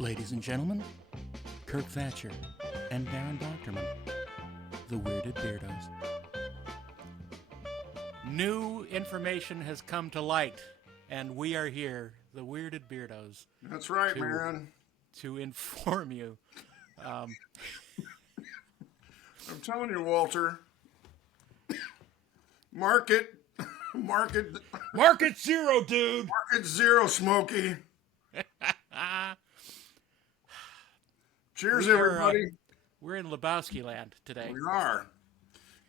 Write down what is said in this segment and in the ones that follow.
Ladies and gentlemen, Kirk Thatcher and Darren Doctorman, the Weirded Beardos. New information has come to light, and we are here, the Weirded Beardos. That's right, man. To inform you. I'm telling you, Walter. Market zero, dude. Market zero, Smokey. Cheers, everybody. We're in Lebowski land today. We are.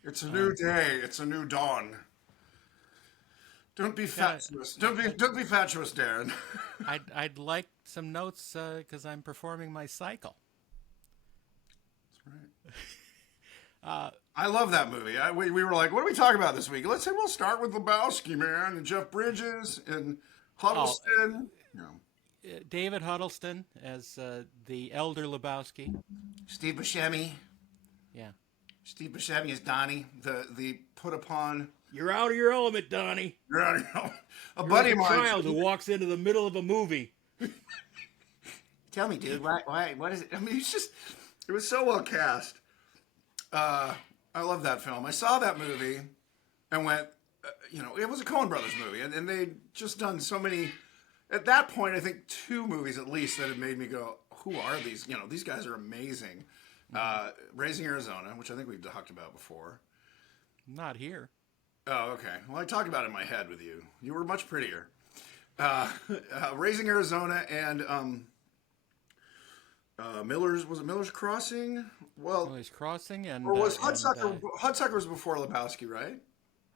It's a new day. It's a new dawn. Don't be fatuous. Don't be fatuous, Darren. I'd like some notes because I'm performing my cycle. That's right. I love that movie. We were like, what do we talk about this week? Let's say we'll start with Lebowski, man, and Jeff Bridges and Huddleston. David Huddleston as the elder Lebowski. Steve Buscemi. Yeah. Steve Buscemi is Donnie, the put upon. You're out of your element, Donnie. You're out of your element. You're buddy of mine. A child who walks into the middle of a movie. Tell me, dude, why? What is it? I mean, it was so well cast. I love that film. I saw that movie and went, it was a Coen Brothers movie, and they'd just done so many. At that point, I think 2 movies at least that had made me go, who are these? These guys are amazing. Raising Arizona, which I think we've talked about before. Not here. Oh, okay. Well, I talked about it in my head with you. You were much prettier. Raising Arizona and Miller's Crossing? Well, Miller's Crossing and... Or was Hudsucker... Hudsucker was before Lebowski, right?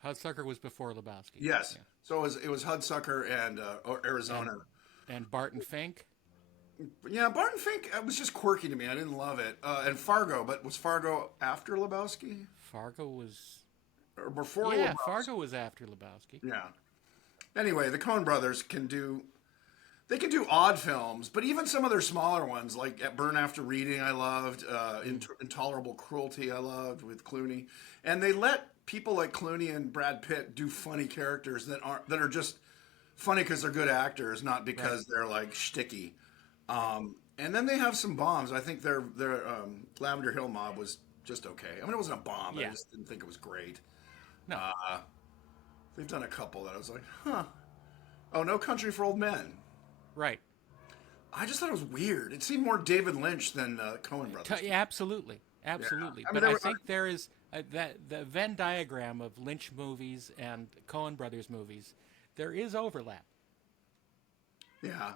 Hudsucker was before Lebowski. Yes. Yeah. So it was Hudsucker and Arizona. And Barton Fink? Yeah, Barton Fink was just quirky to me. I didn't love it. And Fargo, but was Fargo after Lebowski? Fargo was... Or before Lebowski? Lebowski? Fargo was after Lebowski. Yeah. Anyway, the Coen Brothers can do odd films, but even some of their smaller ones, like Burn After Reading, I loved. Intolerable Cruelty, I loved, with Clooney. And they let people like Clooney and Brad Pitt do funny characters that are just funny because they're good actors, not because they're like shticky. And then they have some bombs. I think their Lavender Hill Mob was just okay. I mean, it wasn't a bomb. Yeah. I just didn't think it was great. No. They've done a couple that I was like, huh. Oh, No Country for Old Men. Right. I just thought it was weird. It seemed more David Lynch than Coen Brothers. Absolutely. Absolutely. Yeah. I think there is the Venn diagram of Lynch movies and Coen Brothers movies. There is overlap. Yeah.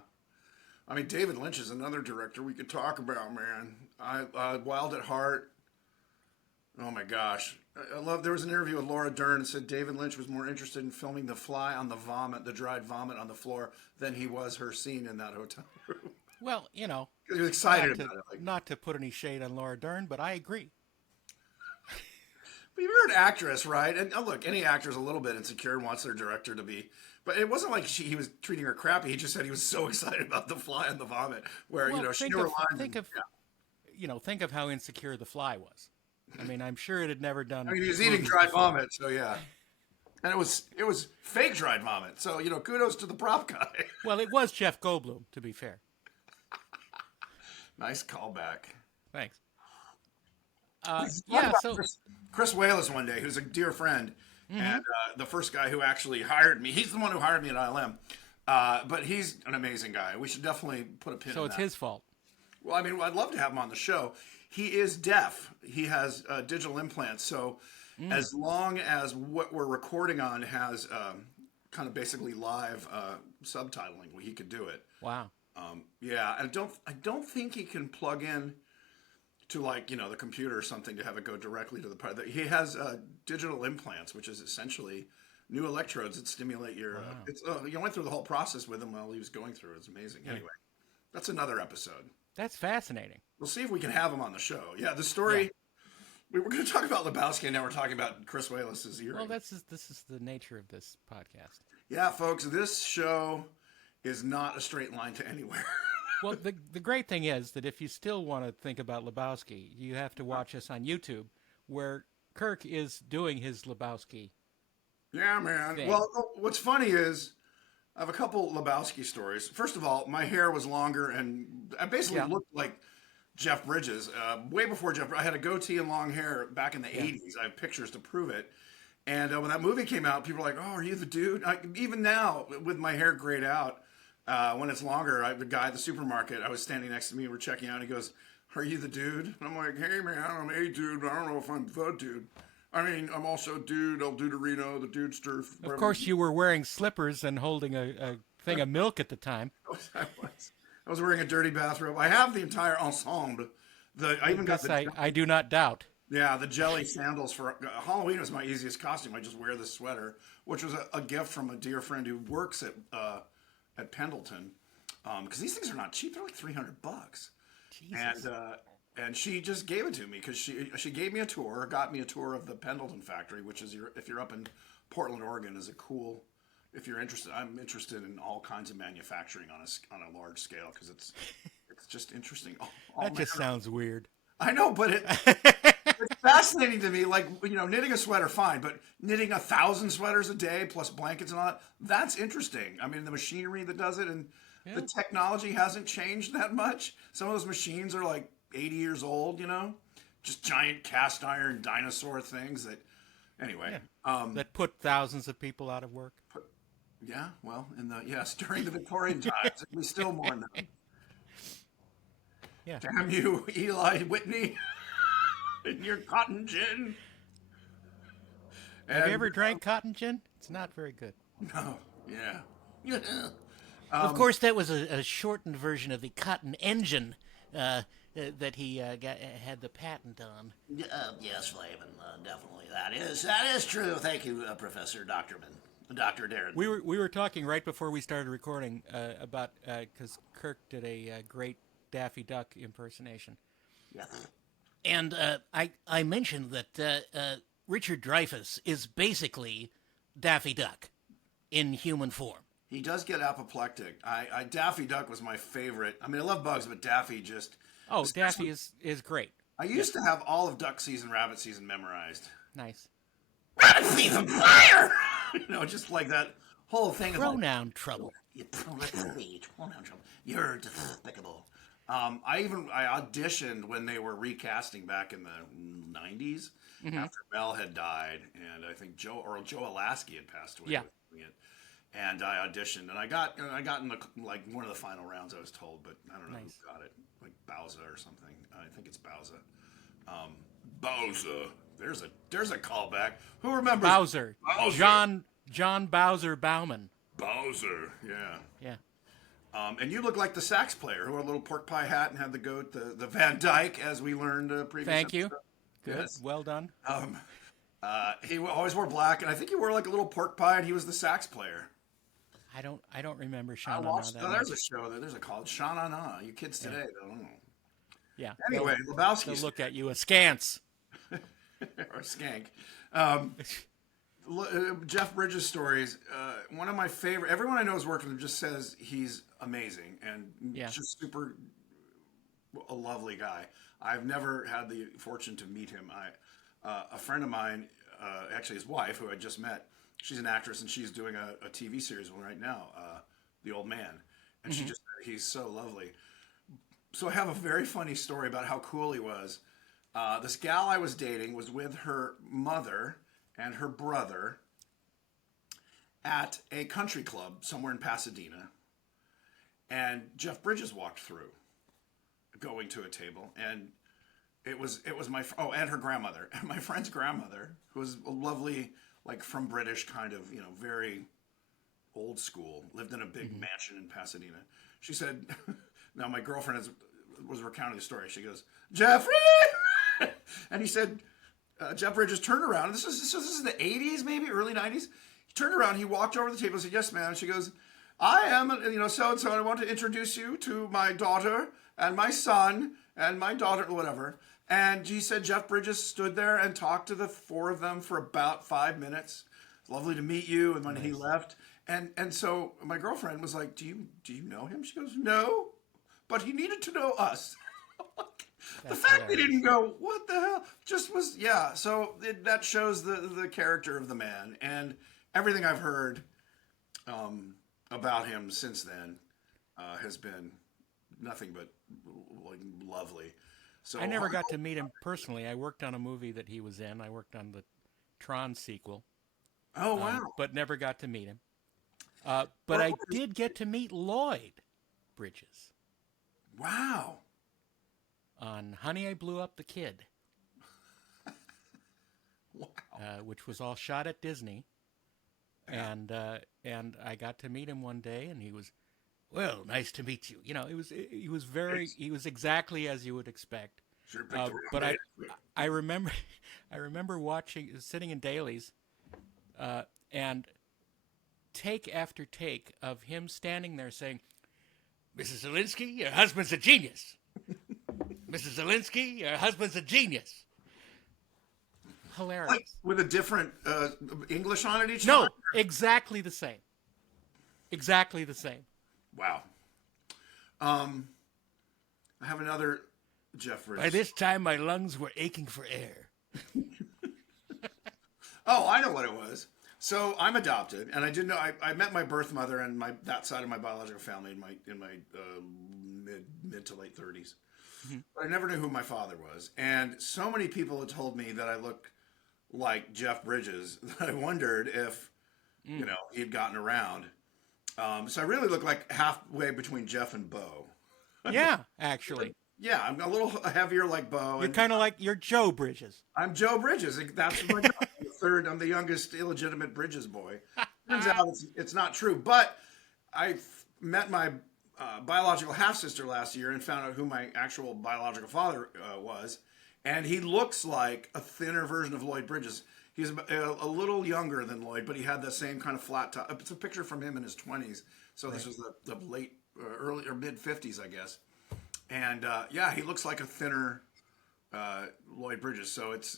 I mean, David Lynch is another director we could talk about, man. Wild at Heart. Oh, my gosh. I love, there was an interview with Laura Dern that said David Lynch was more interested in filming the fly on the vomit, the dried vomit on the floor, than he was her scene in that hotel room. Well, he was excited about it. Not to put any shade on Laura Dern, but I agree. But you're an actress, right? And look, any actor's a little bit insecure and wants their director to be. But it wasn't like he was treating her crappy. He just said he was so excited about the fly on the vomit, where she never lined. Think of how insecure the fly was. I mean, I'm sure it had never done. I mean, he was eating dried vomit, so yeah. And it was fake dried vomit, so kudos to the prop guy. Well, it was Jeff Goldblum, to be fair. Nice callback. Thanks. Chris Wallace one day, who's a dear friend, and the first guy who actually hired me. He's the one who hired me at ILM, but he's an amazing guy. We should definitely put a pin in that. So it's his fault. Well, I mean, I'd love to have him on the show. He is deaf. He has digital implants. So as long as what we're recording on has kind of basically live subtitling, he could do it. Wow. Yeah, and I don't think he can plug in to the computer or something to have it go directly to the part. He has digital implants, which is essentially new electrodes that stimulate your. Wow. You went through the whole process with him while he was going through it. It's amazing. Yeah. Anyway, that's another episode. That's fascinating. We'll see if we can have him on the show. Yeah, the story. Yeah. We were going to talk about Lebowski, and now we're talking about Chris Wallace's earring. Well, this is the nature of this podcast. Yeah, folks, this show is not a straight line to anywhere. Well, the great thing is that if you still want to think about Lebowski, you have to watch us on YouTube, where Kirk is doing his Lebowski. Yeah, man. thing. Well, what's funny is I have a couple Lebowski stories. First of all, my hair was longer, and I basically Yeah. looked like Jeff Bridges. Way before Jeff, I had a goatee and long hair back in the Yeah. '80s. I have pictures to prove it. And when that movie came out, people were like, "Oh, are you the dude?" Even now, with my hair grayed out, when it's longer, the guy at the supermarket, I was standing next to me, we're checking out, and he goes, "Are you the dude?" And I'm like, "Hey, man, I'm a dude, but I don't know if I'm the dude. I mean, I'm also dude, El Duderino, the dudester." Of course, you were wearing slippers and holding a thing of milk at the time. I was wearing a dirty bathrobe. I have the entire ensemble. I even got This I do not doubt. the jelly sandals for Halloween was my easiest costume. I just wear this sweater, which was a gift from a dear friend who works at Pendleton, because these things are not cheap. They're like $300. Jesus. And she just gave it to me because she gave me a tour, got me a tour of the Pendleton factory, which is if you're up in Portland, Oregon, is a cool. If you're interested, I'm interested in all kinds of manufacturing on a large scale because it's just interesting. That just sounds weird. I know, but it's fascinating to me. Like, knitting a sweater, fine, but knitting 1,000 sweaters a day plus blankets and all that's interesting. I mean, the machinery that does it and the technology hasn't changed that much. Some of those machines are like 80 years old, just giant cast iron dinosaur things that, anyway. That put thousands of people out of work. Yeah, well, during the Victorian times, we still mourn them. Yeah. Damn you, Eli Whitney, and your cotton gin. Have you ever drank cotton gin? It's not very good. No, yeah. Of course, that was a shortened version of the cotton engine that he had the patent on. Yes, Laban, definitely. That is true. Thank you, Professor Dr. Darren. We were talking right before we started recording about because Kirk did a great Daffy Duck impersonation. Yeah. And I mentioned that Richard Dreyfuss is basically Daffy Duck in human form. He does get apoplectic. Daffy Duck was my favorite. I mean, I love Bugs, but Daffy just... Oh, Daffy is great. I used to have all of duck season, rabbit season memorized. Nice. Rabbit season, fire! Just like that whole thing. Pronoun trouble. Pronoun trouble. You're despicable. I auditioned when they were recasting back in the 90s after Mel had died, and I think Joe Alasky had passed away. Yeah. With it. And I auditioned, and I got in one of the final rounds, I was told, but I don't know who got it, like Bowser or something. I think it's Bowser. Bowser. There's a callback. Who remembers Bowser? John Bowser Bauman. Bowser, yeah. Yeah. And you look like the sax player who wore a little pork pie hat and had the goat, the Van Dyke, as we learned previously. Thank you. Good. Yes. Well done. He always wore black, and I think he wore like a little pork pie, and he was the sax player. I don't remember Sha I Na watched. Na that There's much. a show. There's a called Sha Na Na. You kids today don't know. Yeah. Anyway, They'll Lebowski's look at you askance. or skank. Jeff Bridges' stories. One of my favorite. Everyone I know who's worked with him just says he's amazing and just super a lovely guy. I've never had the fortune to meet him. A friend of mine, actually his wife, who I just met, she's an actress and she's doing a TV series right now, The Old Man, and she just said he's so lovely. So I have a very funny story about how cool he was. This gal I was dating was with her mother and her brother at a country club somewhere in Pasadena. And Jeff Bridges walked through, going to a table, and it was my and her grandmother, and my friend's grandmother, who was a lovely, like from British kind of, very old school, lived in a big mansion in Pasadena. She said, now my girlfriend was recounting the story. She goes, "Jeffrey," and he said, Jeff Bridges turned around. This is the 80s, maybe early 90s. He turned around. He walked over to the table and said, "Yes, ma'am." And she goes, "I am, so and so. And I want to introduce you to my daughter and my son and my daughter, whatever." And he said Jeff Bridges stood there and talked to the four of them for about 5 minutes. It's lovely to meet you. And when he left, and so my girlfriend was like, "Do you know him?" She goes, "No, but he needed to know us." The fact they didn't go, "What the hell?" just was, yeah. So that shows the character of the man, and everything I've heard about him since then has been nothing but like lovely. So I never got to meet him personally. I worked on a movie that he was in. I worked on the Tron sequel, oh wow, but never got to meet him. But I did get to meet Lloyd Bridges wow. on Honey, I Blew Up the Kid, Wow. which was all shot at Disney. And I got to meet him one day, and he was, well, nice to meet you. You know, he was exactly as you would expect. Sure picked the But wrong I remember sitting in dailies, and take after take of him standing there saying, "Mrs. Zelinsky, your husband's a genius. Mrs. Zelinsky, your husband's a genius." Hilarious. Like, with a different English on it each No, time? exactly the same. Exactly the same. Wow. I have another Jeff Bridges. By this time, my lungs were aching for air. Oh, I know what it was. So I'm adopted, and I didn't know. I met my birth mother and that side of my biological family in my mid to late 30s. Mm-hmm. But I never knew who my father was, and so many people had told me that I looked like Jeff Bridges that I wondered if he had gotten around. So I really look like halfway between Jeff and Bo. Yeah, actually. Yeah, I'm a little heavier like Bo. You're kind of like you're Joe Bridges. I'm Joe Bridges. That's my job. I'm the youngest illegitimate Bridges boy. Turns out it's not true. But I met my biological half-sister last year and found out who my actual biological father was. And he looks like a thinner version of Lloyd Bridges. He's a little younger than Lloyd, but he had the same kind of flat top. It's a picture from him in his 20s. So this was the late, early or mid 50s, I guess. And yeah, he looks like a thinner Lloyd Bridges. So it's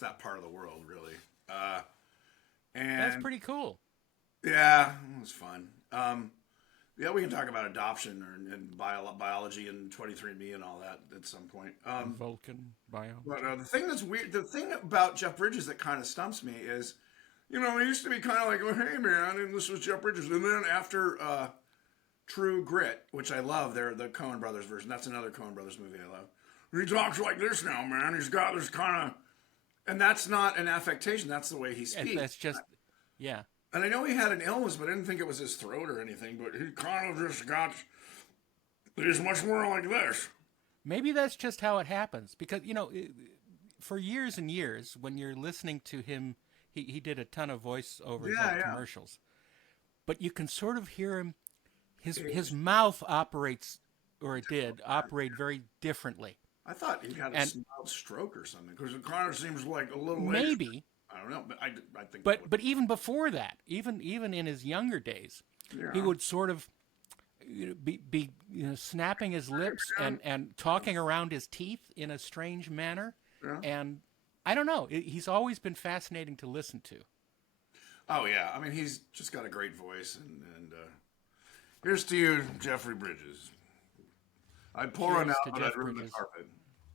that part of the world, really. And That's pretty cool. yeah, it was fun. Yeah, we can talk about adoption and biology and 23andMe and all that at some point. Vulcan bio. But the thing that's weird, the thing about Jeff Bridges that kind of stumps me is, he used to be kind of like, oh, hey, man, and this was Jeff Bridges. And then after True Grit, which I love, they're the Coen Brothers version. That's another Coen Brothers movie I love. He talks like this now, man. He's got this kind of... And that's not an affectation. That's the way he speaks. That's just... Yeah. And I know he had an illness, but I didn't think it was his throat or anything. But he kind of just got... He's much more like this. Maybe that's just how it happens. Because, for years and years, when you're listening to him, he did a ton of voiceovers on commercials. But you can sort of hear him... His mouth operates, or it did, operate very differently. I thought he had a mild stroke or something, because it kind of seems like a little... Maybe. I don't know, but I think... But even before that, even in his younger days, he would sort of be snapping his lips and talking around his teeth in a strange manner. Yeah. And I don't know. He's always been fascinating to listen to. Oh, yeah. I mean, he's just got a great voice. And here's to you, Jeffrey Bridges. I'd pour one out, but I'd ruin the carpet.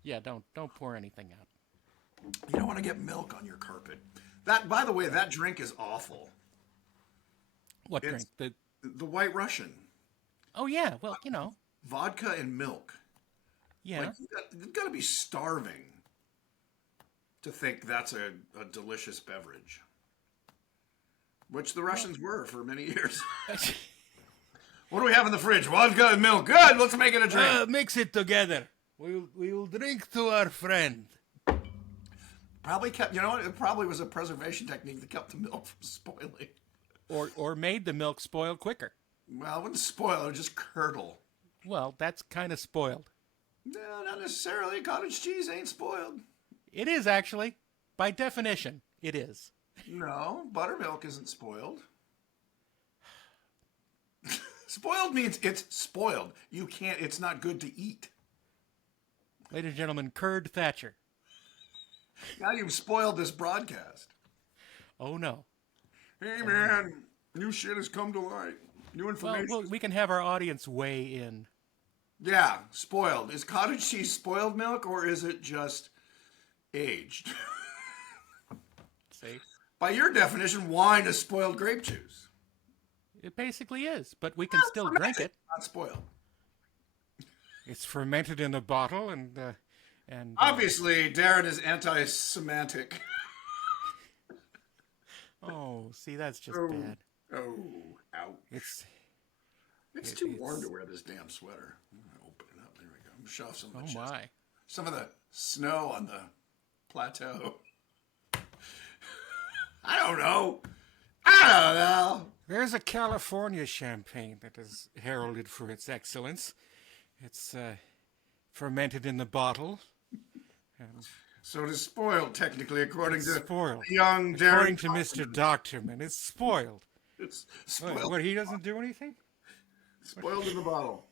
Yeah, don't pour anything out. You don't want to get milk on your carpet. That, by the way, that drink is awful. What drink? The White Russian. Oh, yeah. Well, Vodka and milk. Yeah. Like, you've got to be starving to think that's a delicious beverage. Which the Russians were for many years. What do we have in the fridge? Vodka and milk. Good. Let's make it a drink. Mix it together. We'll drink to our friend. Probably kept. It probably was a preservation technique that kept the milk from spoiling. Or made the milk spoil quicker. Well, it wouldn't spoil. It would just curdle. Well, that's kind of spoiled. No, not necessarily. Cottage cheese ain't spoiled. It is, actually. By definition, it is. No, buttermilk isn't spoiled. Spoiled means it's spoiled. You can't, it's not good to eat. Ladies and gentlemen, Curd Thatcher. Now you've spoiled this broadcast. Oh, no. Hey, man, new shit has come to light. New information. Well, we can have our audience weigh in. Yeah, spoiled. Is cottage cheese spoiled milk, or is it just aged? See? By your definition, wine is spoiled grape juice. It basically is, but we can still drink it. Not spoiled. It's fermented in a bottle, and obviously, Darren is anti-semantic. oh, see, that's just Oh, bad. oh, ouch. It's too warm to wear this damn sweater. I'm gonna open it up. There we go. I'm gonna show off some of the snow on the plateau. I don't know. There's a California champagne that is heralded for its excellence. It's fermented in the bottle. So it is spoiled, technically, according to spoiled. Young Darren. According to Mr. Doctorman, it's spoiled. It's spoiled. What, he doesn't do anything? Spoiled in the bottle.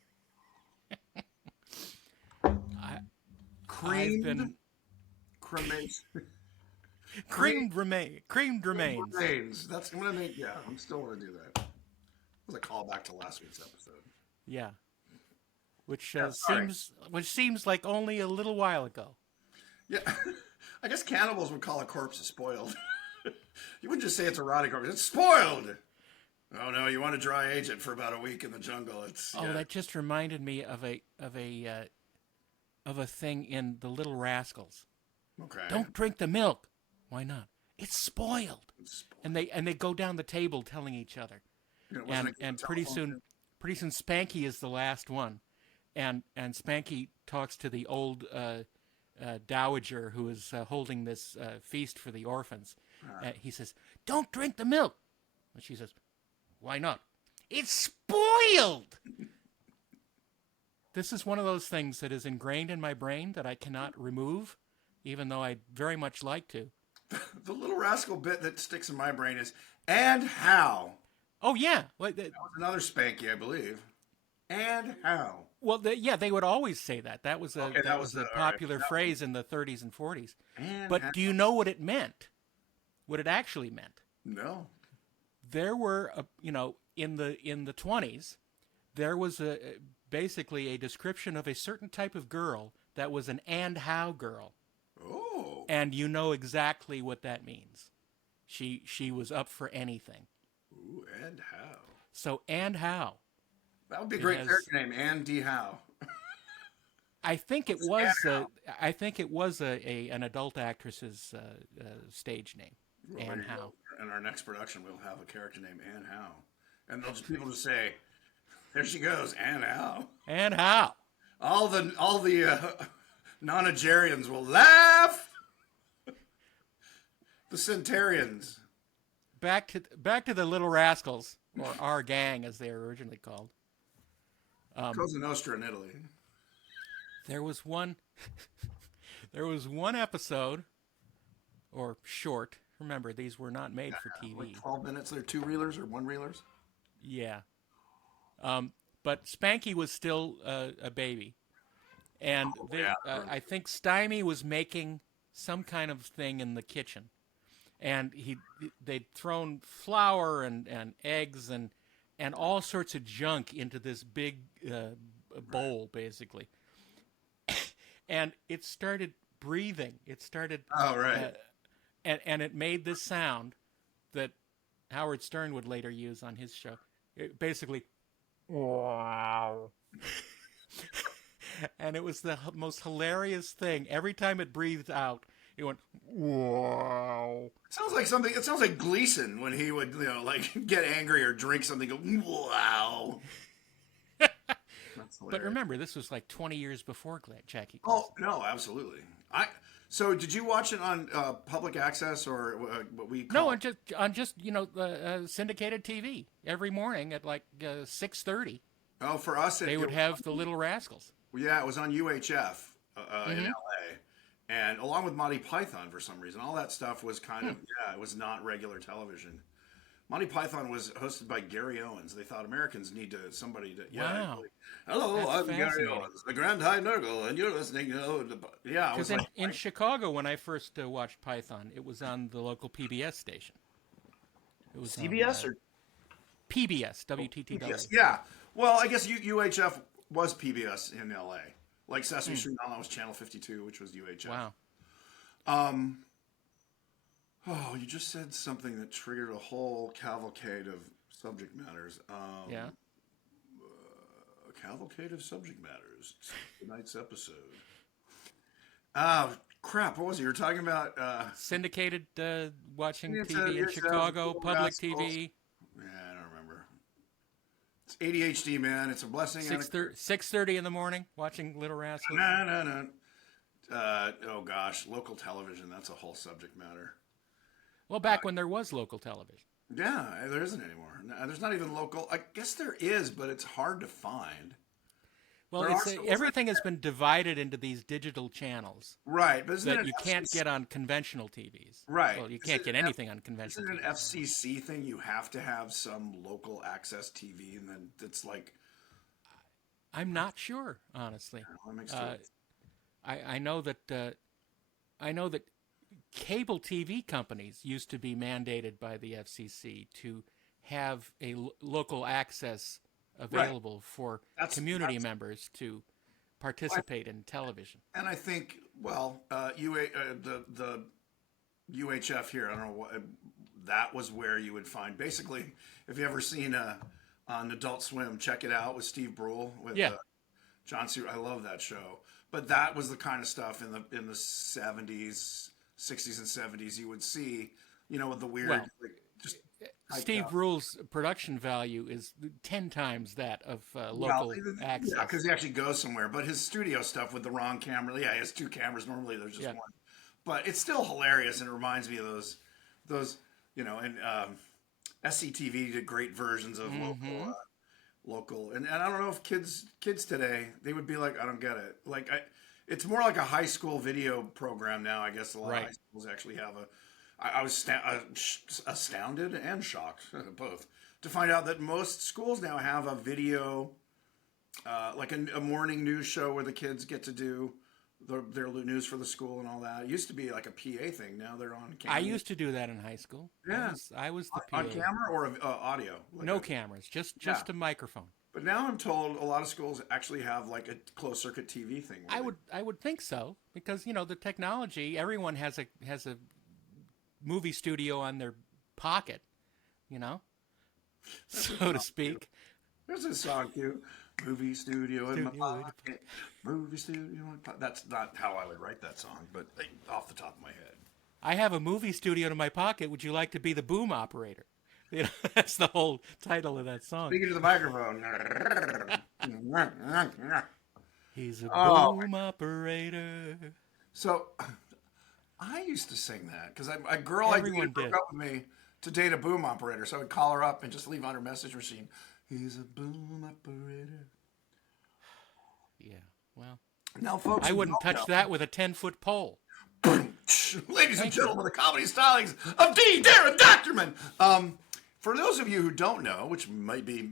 Creamed remains. That's I'm gonna make. Yeah, I'm still gonna do that. It was a callback to last week's episode. Yeah, which seems like only a little while ago. Yeah, I guess cannibals would call a corpse spoiled. You wouldn't just say it's a rotting corpse. It's spoiled. Oh no, you want to dry age it for about a week in the jungle. That just reminded me of a thing in The Little Rascals. Okay. Don't drink the milk. Why not? It's spoiled. And they go down the table telling each other. And pretty soon Spanky is the last one. And Spanky talks to the old dowager who is holding this feast for the orphans. He says, "Don't drink the milk." And she says, "Why not?" "It's spoiled." This is one of those things that is ingrained in my brain that I cannot remove, even though I'd very much like to. The Little Rascal bit that sticks in my brain is, "And how?" Oh, yeah. That was another Spanky, I believe. And how? Well, they would always say that. That was a popular phrase in the 30s and 40s. But do you know what it meant? What it actually meant? No. There were, in the 20s, there was basically a description of a certain type of girl that was an and how girl. Oh. And you know exactly what that means. She was up for anything. Ooh, and how? So, and how? That would be a great character name, Andy Howe. I think it was. I think it was an adult actress's stage name, Anne Howe. In our next production, we'll have a character named Anne Howe, and people just say, "There she goes, Anne Howe." Anne Howe. All the nonagerians will laugh. The Centurions. Back to the Little Rascals, or our gang as they were originally called. Cosa Nostra in Italy. There was one episode, or short. Remember, these were not made for TV. Like 12 minutes. They're 2-reelers or 1-reelers. Yeah. But Spanky was still a baby, and I think Stymie was making some kind of thing in the kitchen, and they'd thrown flour and eggs and all sorts of junk into this big bowl, basically. And it started breathing. It started. Oh, right. And it made this sound that Howard Stern would later use on his show. It basically, wow. And it was the most hilarious thing. Every time it breathed out, it went, wow. It sounds like Gleason when he would, get angry or drink something. Go, wow. But remember, this was like 20 years before Jackie. Oh no, absolutely. So did you watch it on public access or what we call? No, on just syndicated TV every morning at like 6:30. Oh, for us, they would have the Little Rascals. Yeah, it was on UHF in LA, and along with Monty Python for some reason, all that stuff was kind of it was not regular television. Monty Python was hosted by Gary Owens. They thought Americans need somebody to. Yeah, wow. Hello, I'm Gary Owens, the Grand High Nurgle, and you're listening to. Yeah, because in Chicago, when I first watched Python, it was on the local PBS station. It was CBS or PBS, WTTW. PBS. Yeah. Well, I guess UHF was PBS in LA. Like Sesame Street, that was Channel 52, which was UHF. Wow. Oh, you just said something that triggered a whole cavalcade of Subject matters. Yeah. A cavalcade of subject matters. Tonight's episode. Oh, crap. What was it? You were talking about... Syndicated watching it's TV in it's Chicago, public schools. TV. Yeah, I don't remember. It's ADHD, man. It's a blessing. 6:30 in the morning, watching Little Rascals. No. Oh, gosh. Local television. That's a whole subject matter. Well, back when there was local television. Yeah, there isn't anymore. No, there's not even local. I guess there is, but it's hard to find. Well, everything has been divided into these digital channels. Right, but that you can't get on conventional TVs. Right. Well, you can't get anything on conventional TVs. Isn't it TV. an FCC thing? You have to have some local access TV, and then it's like... I'm not sure, honestly. That makes sense. I know that cable TV companies used to be mandated by the FCC to have a local access available for community members to participate in television. And I think, well, the UHF here, I don't know what, that was where you would find, basically, if you ever seen on Adult Swim, check it out with Steve Brule with John Stewart. I love that show. But that was the kind of stuff in the 70s, 60s and 70s you would see, with the weird, Steve Brule's production value is 10 times that of local access. Yeah, because he actually goes somewhere. But his studio stuff with the wrong camera, he has 2 cameras. Normally there's just one. But it's still hilarious, and it reminds me of those and SCTV did great versions of local. And I don't know if kids today, they would be like, I don't get it. It's more like a high school video program now. I guess a lot of high schools actually have I was astounded and shocked, both, to find out that most schools now have a video, like a morning news show where the kids get to do their news for the school and all that. It used to be like a PA thing. Now they're on camera. I used to do that in high school. Yeah. I was the PA. On camera or audio? No cameras, just a microphone. But now I'm told a lot of schools actually have like a closed circuit TV thing. I would think so, because the technology, everyone has a movie studio on their pocket, so to speak. There's a song too. Movie studio in my pocket. Movie studio in my pocket. That's not how I would write that song, but off the top of my head. I have a movie studio in my pocket. Would you like to be the boom operator? That's the whole title of that song. Speaking to the microphone. He's a boom operator. So, I used to sing that because a girl I dated broke up with me to date a boom operator. So I would call her up and just leave on her message machine, he's a boom operator. Yeah, well. Now, folks, I wouldn't touch that with a 10-foot pole. Ladies and gentlemen, the comedy stylings of D. Darren Doctorman. For those of you who don't know, which might be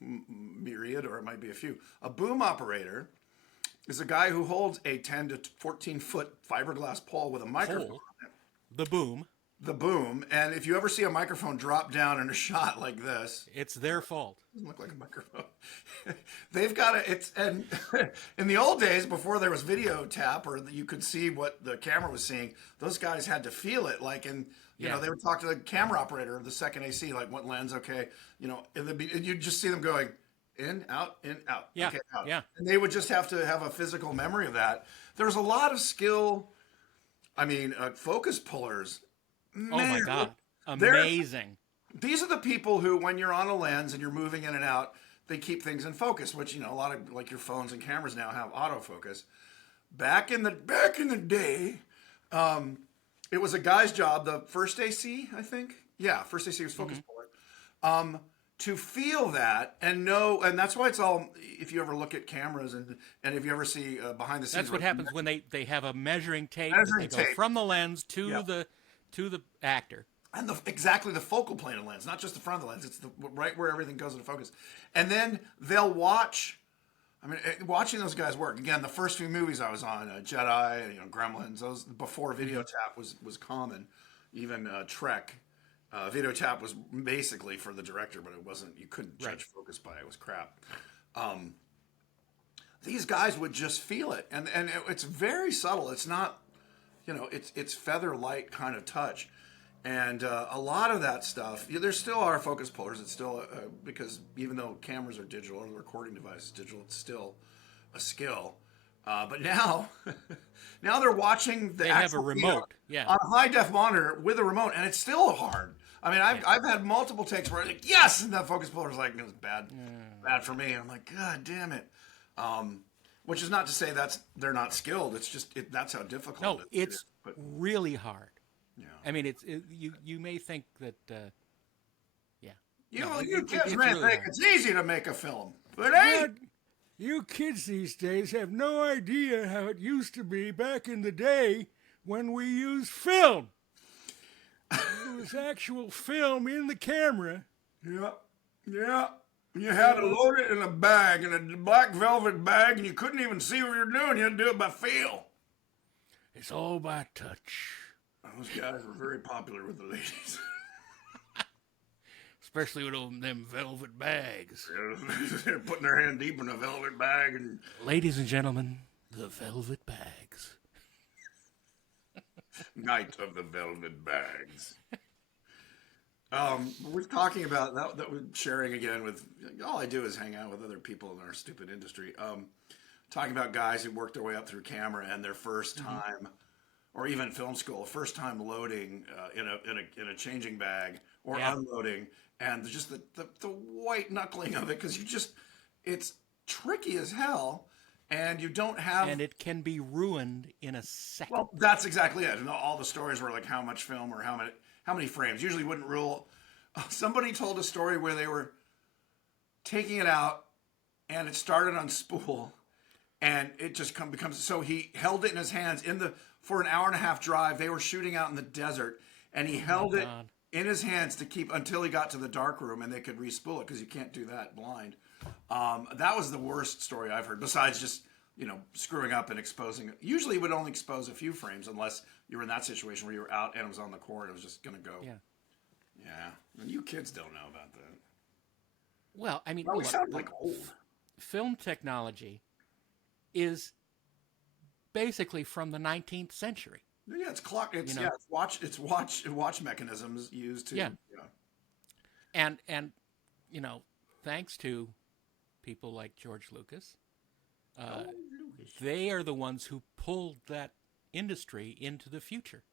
myriad or it might be a few, a boom operator is a guy who holds a 10 to 14 foot fiberglass pole with a microphone on it. The boom. The boom. And if you ever see a microphone drop down in a shot like this, it's their fault. It doesn't look like a microphone. They've got and in the old days before there was video tap or you could see what the camera was seeing, those guys had to feel it. They would talk to the camera operator of the second AC, like what lens, okay, and you'd just see them going, in, out, yeah, okay, out. Yeah. And they would just have to have a physical memory of that. There's a lot of skill. Focus pullers. Man, oh my God. Amazing. These are the people who, when you're on a lens and you're moving in and out, they keep things in focus, which, a lot of like your phones and cameras now have autofocus. Back in the day, it was a guy's job, the first AC, I think. Yeah, first AC was focus puller. To feel that and know, and that's why it's all, if you ever look at cameras and if you ever see behind the scenes. That's what happens when they have a measuring tape. They go from the lens to the actor. And exactly the focal plane of the lens, not just the front of the lens. It's right where everything goes into focus. And then they'll watch, watching those guys work. Again, the first few movies I was on, Jedi, Gremlins, those before video tap was common. Even Trek. Video tap was basically for the director, but it wasn't. You couldn't judge focus by it. It was crap. These guys would just feel it, and it's very subtle. It's not, it's feather light kind of touch, And a lot of that stuff, there still are focus pullers. It's still, because even though cameras are digital or the recording device is digital, it's still a skill. But now, now they're watching the They have a remote, on a high def monitor with a remote, and it's still hard. I mean, I've had multiple takes where I'm like, yes, and that focus puller's like, it's bad for me. I'm like, God damn it. Which is not to say they're not skilled. It's just that's how difficult it is. But really hard. Yeah. I mean, you may think that, You kids may think it's easy to make a film, but hey, you kids these days have no idea how it used to be back in the day when we used film. There was actual film in the camera. Yeah. You had to load it in a bag, in a black velvet bag, and you couldn't even see what you were doing. You had to do it by feel. It's all by touch. Those guys were very popular with the ladies. Especially with them velvet bags. They're putting their hand deep in a velvet bag. And ladies and gentlemen, the velvet bags. Night of the velvet bags. We're talking about that we're sharing again with, all I do is hang out with other people in our stupid industry. Talking about guys who worked their way up through camera and their first time, or even film school, first time loading in a changing bag or unloading, and just the white knuckling of it, because it's tricky as hell, and you don't have, and it can be ruined in a second. Well, that's exactly it. And all the stories were like how much film or how many frames. Usually wouldn't rule. Somebody told a story where they were taking it out, and it started on spool, and it just becomes. So he held it in his hands for an hour and a half drive. They were shooting out in the desert, and he held it in his hands to keep until he got to the dark room, and they could re-spool it because you can't do that blind. That was the worst story I've heard. Besides just screwing up and exposing. Usually, it would only expose a few frames unless you were in that situation where you were out and it was on the cord. It was just going to go. Yeah. And you kids don't know about that. Well, I mean, we sound like old. Film technology is basically from the 19th century. Yeah, it's clock. It's watch mechanisms used to. Yeah. And thanks to people like George Lucas, they are the ones who pulled that industry into the future.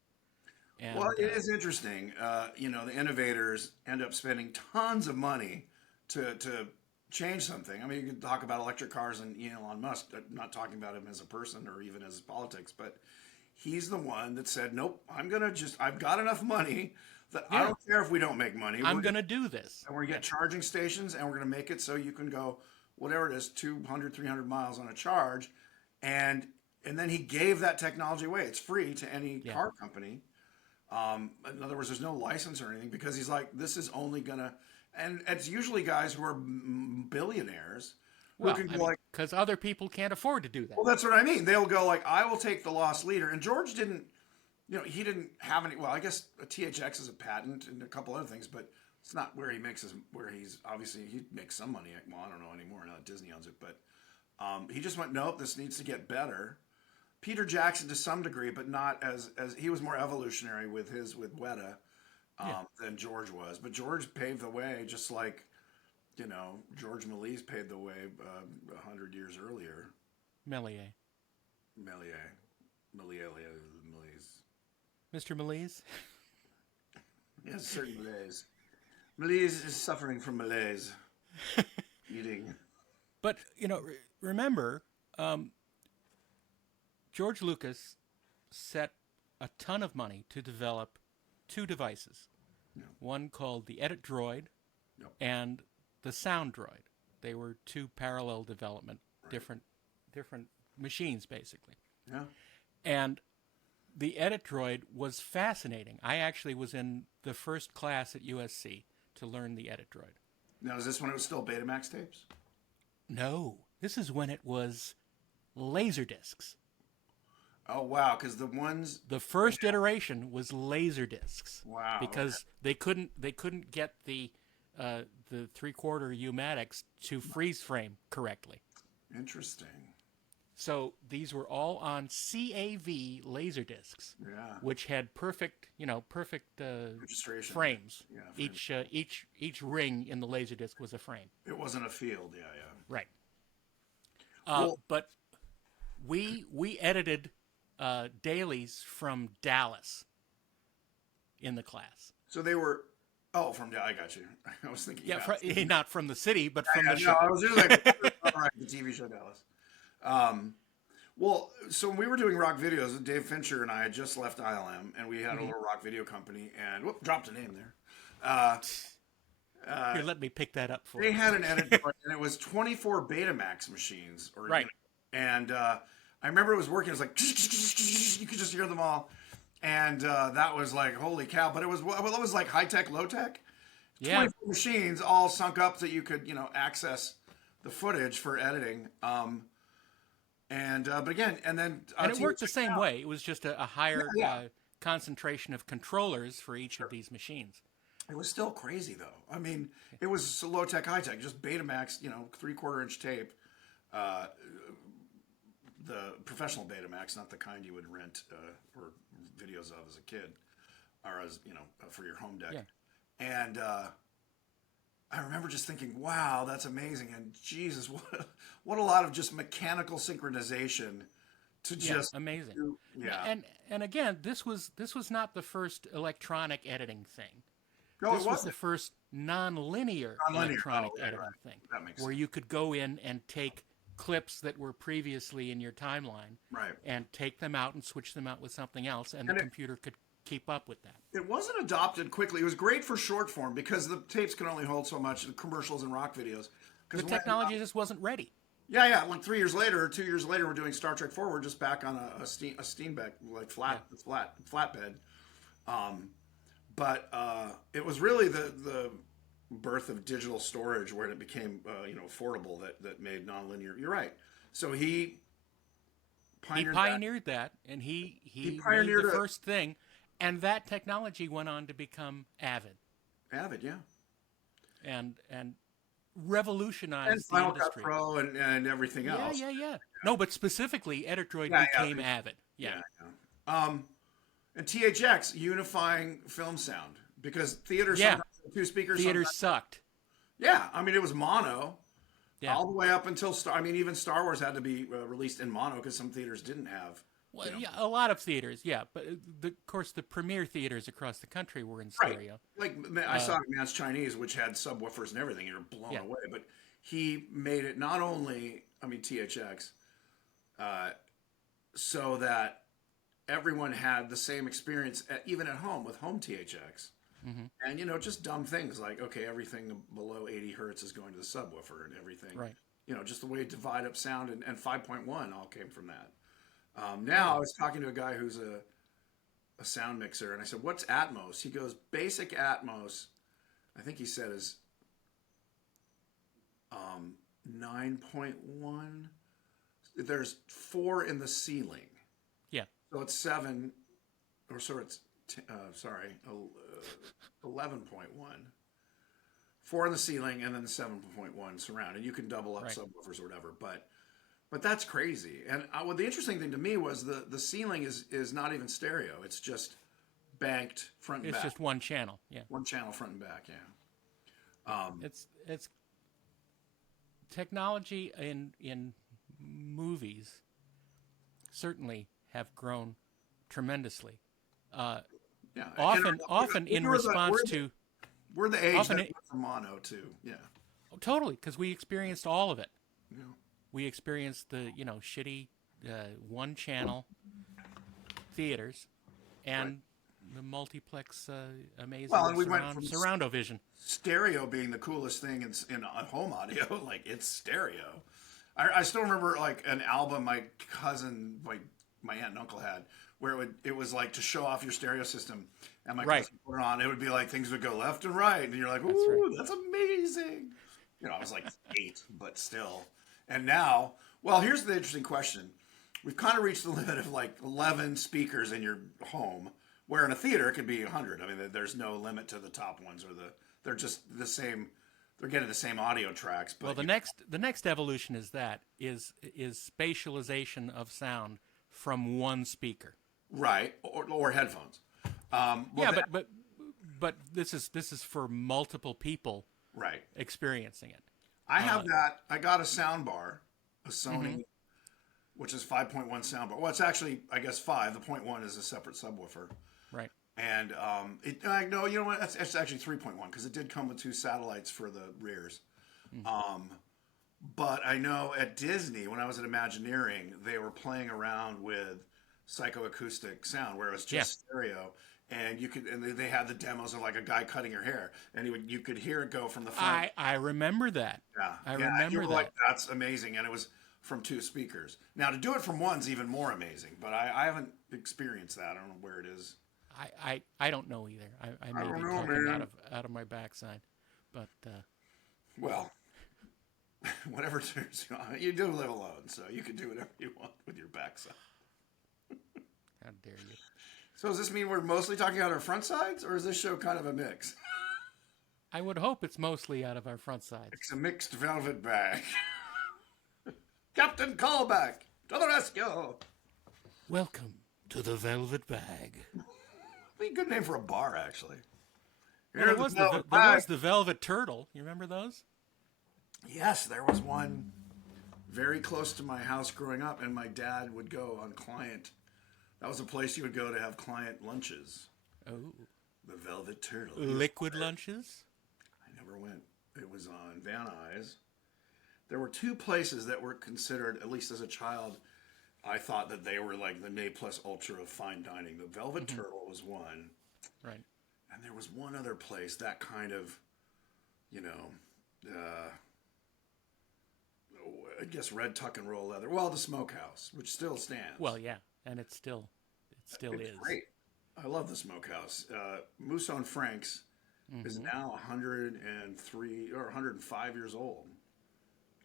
And, well, it is interesting. The innovators end up spending tons of money to change something. I mean, you can talk about electric cars and Elon Musk. I'm not talking about him as a person or even as politics, but he's the one that said, nope, I've got enough money that I don't care if we don't make money. I'm going to do this. And we're going to get charging stations, and we're going to make it so you can go, whatever it is, 200, 300 miles on a charge. And then he gave that technology away. It's free to any car company. In other words, there's no license or anything, because he's like, this is only going to, and it's usually guys who are billionaires. Well, because other people can't afford to do that. Well, that's what I mean. They'll go like, I will take the lost leader. And George didn't, he didn't have any, well, I guess a THX is a patent and a couple other things, but it's not where he makes obviously he makes some money. Well, I don't know anymore now that Disney owns it, but he just went, nope, this needs to get better. Peter Jackson to some degree, but not as he was more evolutionary with Weta than George was. But George paved the way, just like, George Méliès paved the way 100 years earlier. Méliès. Mr. Méliès? Yes, certain malaise. Méliès is suffering from malaise. Eating. But, remember, George Lucas set a ton of money to develop two devices. Yeah. One called the Edit Droid and the Sound Droid. They were two parallel development, different machines, basically. Yeah. And the Edit Droid was fascinating. I actually was in the first class at USC to learn the Edit Droid. Now, is this when it was still Betamax tapes? No. This is when it was Laserdiscs. Oh, wow, because the first iteration was Laserdiscs. Wow. Because they couldn't get the 3/4 U-Matics to freeze frame correctly. Interesting. So these were all on CAV laser discs, Yeah. which had perfect, perfect Registration. frames. Yeah. Frame. Each ring in the laser disc was a frame. It wasn't a field. Yeah. Yeah. Right. Well, But we edited dailies from Dallas in the class. so they were. Oh, from I got you. I was thinking. Yeah, not from the city, but from the No, show. I was just like, all right, the TV show Dallas. Well, so when we were doing rock videos, Dave Fincher and I had just left ILM, and we had a little rock video company, and dropped a name there. Here, let me pick that up for They you. had an editor, and it was 24 Betamax machines, Right. And I remember it was working. It was like you could just hear them all, and that was like holy cow. But it was like high tech, low tech. Yeah. 24 machines all sunk up so you could access the footage for editing. But again, and then And it worked the same way. It was just a higher concentration of controllers for each of these machines. It was still crazy though. I mean, it was so low tech, high tech, just Betamax, 3/4 inch tape. The professional Betamax, not the kind you would rent or videos of as a kid, or as for your home deck. Yeah. And I remember just thinking, "Wow, that's amazing!" And Jesus, what a lot of just mechanical synchronization to just amazing. do. Yeah. And again, this was not the first electronic editing thing. No, This it was the wasn't. first non-linear electronic editing thing, That makes where sense. you could go in and take clips that were previously in your timeline, Right. and take them out and switch them out with something else, and the computer could keep up with that. It wasn't adopted quickly. It was great for short form because the tapes can only hold so much. The commercials and rock videos. The technology just wasn't ready. Yeah. Like 3 years later, or 2 years later, we're doing Star Trek 4. We're just back on a Steenbeck like flatbed. But it was really the birth of digital storage where it became affordable that made nonlinear. You're right. So he pioneered that, and he pioneered made the first thing, and that technology went on to become Avid. Avid, yeah. And revolutionized And the Final industry. Cut Pro and everything else. Yeah. No, but specifically, Ederdroid became Avid. Yeah. And THX unifying film sound because theaters sometimes had 2 speakers. Theaters sucked. Yeah, I mean it was mono. Yeah. All the way up until even Star Wars had to be released in mono because some theaters didn't have. Well, yeah, a lot of theaters, but of course the premier theaters across the country were in stereo. Like I saw Man's Chinese, which had subwoofers and everything. You're blown away. But he made it not only, THX, so that everyone had the same experience, even at home with home THX. Mm-hmm. And, just dumb things like, okay, everything below 80 hertz is going to the subwoofer and everything. Right. Just the way you divide up sound and 5.1 all came from that. Now I was talking to a guy who's a sound mixer, and I said, what's Atmos? He goes, basic Atmos, I think he said is 9.1. There's 4 in the ceiling. Yeah. So it's 7, or so it's 11.1. 4 in the ceiling and then 7.1 surround, and you can double up subwoofers or whatever. But that's crazy. And well, the interesting thing to me was the ceiling is not even stereo. It's just banked front and back. It's just one channel. Yeah. One channel front and back. Yeah. It's technology in movies certainly have grown tremendously. Yeah. Often in response to. We're the age that went from mono too. Yeah. Totally, because we experienced all of it. Yeah. We experienced the shitty one channel theaters and the multiplex amazing surround-o-vision. Stereo being the coolest thing in home audio, like it's stereo. I still remember like an album my cousin, my aunt and uncle had, where it was like to show off your stereo system, and my cousin put it on. It would be like things would go left and right, and you're like, "Ooh, that's amazing." I was like 8, but still. And now, well, here's the interesting question: we've kind of reached the limit of like 11 speakers in your home, where in a theater it could be 100. I mean, there's no limit to the top ones, or they're just the same they're getting the same audio tracks. But Well, the next evolution is spatialization of sound from one speaker. right, or headphones. Yeah, but this is for multiple people right. experiencing it. I have that. I got a sound bar, a Sony, which is 5.1 sound bar. Well, it's actually, I guess, 5. The 0.1 is a separate subwoofer. Right. And no, you know what? It's actually 3.1 because it did come with 2 satellites for the rears. But I know at Disney, when I was at Imagineering, they were playing around with psychoacoustic sound, where it was just stereo. And they had the demos of like a guy cutting your hair, and you could hear it go from the front. I remember that. Yeah, I remember you were that. like, that's amazing, and it was from 2 speakers. Now to do it from one's even more amazing, but I haven't experienced that. I don't know where it is. I don't know either. I may don't be know, talking man. out of my backside, but Well, whatever turns you on, you do live alone, so you can do whatever you want with your backside. how dare you? So does this mean we're mostly talking out our front sides, or is this show kind of a mix? I would hope it's mostly out of our front sides. It's a mixed velvet bag. Captain Callback to the rescue. Welcome to the Velvet Bag. Be a good name for a bar, actually. Well, there was the Velvet Turtle. You remember those? Yes, there was one very close to my house growing up, and my dad would go on client. That was a place you would go to have client lunches. Oh. The Velvet Turtle. Liquid lunches? I never went. It was on Van Nuys. There were 2 places that were considered, at least as a child, I thought that they were like the ne plus ultra of fine dining. The Velvet Turtle was one. Right. And there was one other place that kind of, I guess red tuck and roll leather. Well, the Smokehouse, which still stands. Well, yeah, and it still It's is. great. I love the Smokehouse. Musso and Frank's is now 103 or 105 years old.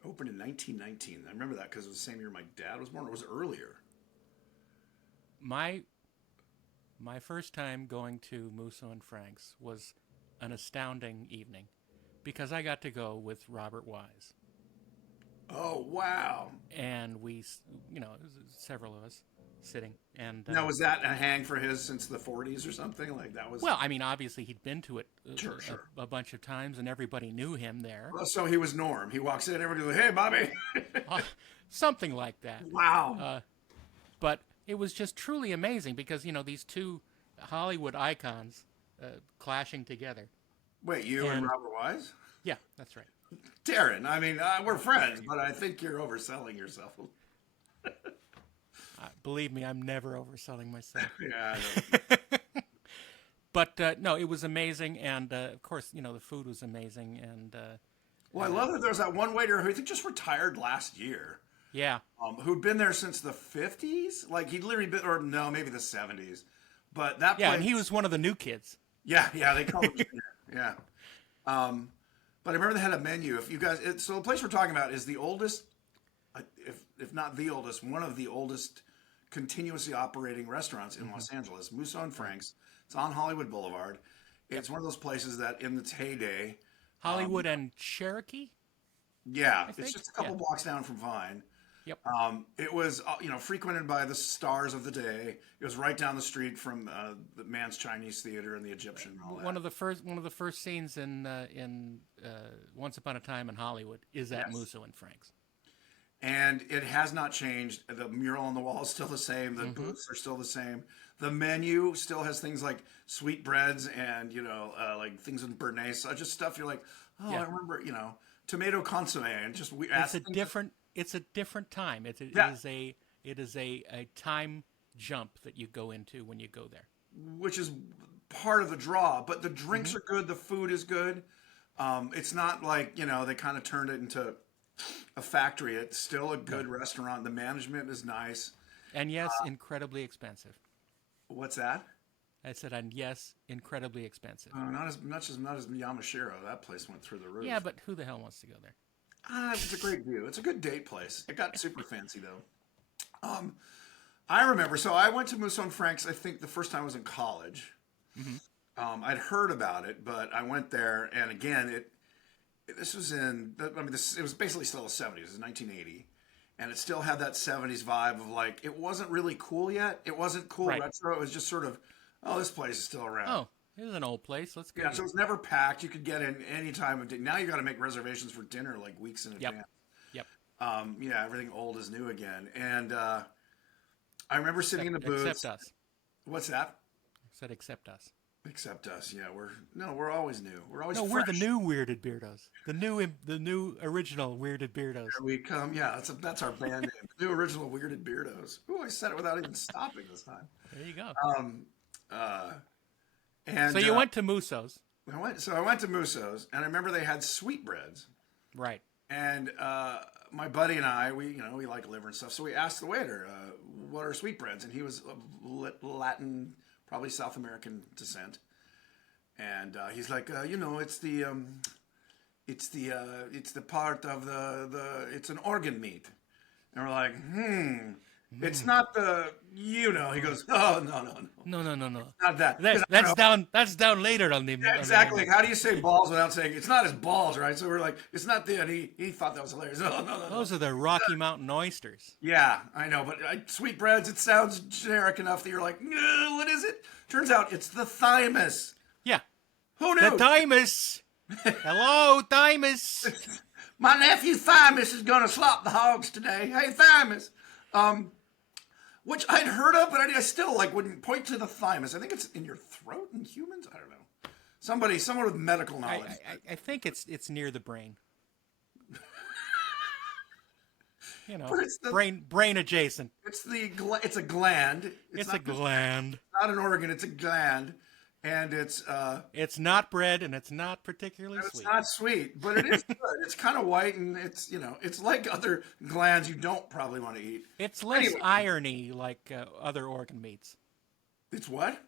Opened in 1919. I remember that because it was the same year my dad was born. Or was it earlier? My first time going to Musso and Frank's was an astounding evening because I got to go with Robert Wise. Oh, wow. And we, it was several of us sitting. And now, was that a hang for his since the 40s or something? Like that was. Well, I mean, obviously he'd been to it Sure. a bunch of times, and everybody knew him there. Well, so he was Norm. He walks in, everybody goes, "Hey, Bobby." Something like that. Wow. But it was just truly amazing because these 2 Hollywood icons clashing together. Wait, you and Robert Wise? Yeah, that's right. Darren, I mean, we're friends, but I think you're overselling yourself. Believe me, I'm never overselling myself. Yeah, I know. But no, it was amazing, and of course, the food was amazing, and well, I love that there's that one waiter who I think just retired last year. yeah, Who'd been there since the 50s? Like he'd literally been, or no, maybe the 70s. But that yeah, place, and he was one of the new kids. Yeah, they call him yeah. But I remember they had a menu. If you guys, so the place we're talking about is the oldest, if not the oldest, one of the oldest continuously operating restaurants in Los Angeles, Musso and Frank's. It's on Hollywood Boulevard. It's one of those places that in its heyday, Hollywood and Cherokee. yeah, think, it's just a couple blocks down from Vine. Yep. It was frequented by the stars of the day. It was right down the street from the Man's Chinese Theater and the Egyptian and all that. One of the first scenes in Once Upon a Time in Hollywood is at Musso and Frank's. And it has not changed. The mural on the wall is still the same. The booths are still the same. The menu still has things like sweetbreads and like things in béarnaise, so just stuff you're like, oh, I remember, tomato consomme, and just we. It's a different time. It is a time jump that you go into when you go there, which is part of the draw. But the drinks are good. The food is good. It's not like they kind of turned it into a factory. It's still a good restaurant. The management is nice. And yes, incredibly expensive. What's that? I said, and yes, incredibly expensive. Not as much as Yamashiro. That place went through the roof. Yeah, but who the hell wants to go there? It's a great view. It's a good date place. It got super fancy though. I remember. So I went to Musso and Frank's. I think the first time I was in college. I'd heard about it, but I went there, and again, this was in. I mean, it was basically still the 70s. It was 1980, and it still had that 70s vibe of like it wasn't really cool yet. It wasn't cool Right. retro. It was just sort of, oh, this place is still around. Oh, here's an old place. Let's go. Yeah, so it was never packed. You could get in any time of day. Now you got to make reservations for dinner like weeks in Yep. advance. Yep. Yeah, everything old is new again. And I remember sitting in the booth. Except us. What's that? I said except us. Except us. Yeah, we're always new. We're always No, fresh. we're the new Weirded Beardos. The new original Weirded Beardos. Here we come. Yeah, that's our band name. The new original Weirded Beardos. Ooh, I said it without even stopping this time. There you go. And So you went to Musso's. I went to Musso's, and I remember they had sweetbreads. Right. And my buddy and I, we like liver and stuff, so we asked the waiter, "What are sweetbreads?" And he was of Latin, probably South American descent, and he's like, it's the part of it's an organ meat, and we're like, it's not the He goes, oh no, No. not that. That's down later on the. Yeah, exactly. How do you say balls without saying it's not his balls, right? So we're like, it's not the. And he thought that was hilarious. No. Those are the Rocky Mountain oysters. Yeah, I know, but sweetbreads, it sounds generic enough that you're like, what is it? Turns out it's the thymus. Yeah. Who knew? The thymus. Hello, thymus. My nephew Thymus is going to slop the hogs today. Hey, Thymus. Which I'd heard of, but I still wouldn't point to the thymus. I think it's in your throat in humans. I don't know. Someone with medical knowledge. I think it's near the brain. But it's brain adjacent. It's a gland. It's a gland. Not an organ. It's a gland, and it's not bread, and it's not particularly it's sweet. not sweet, but it is good. It's kind of white, and it's like other glands you don't probably want to eat. It's less irony like other organ meats. It's what?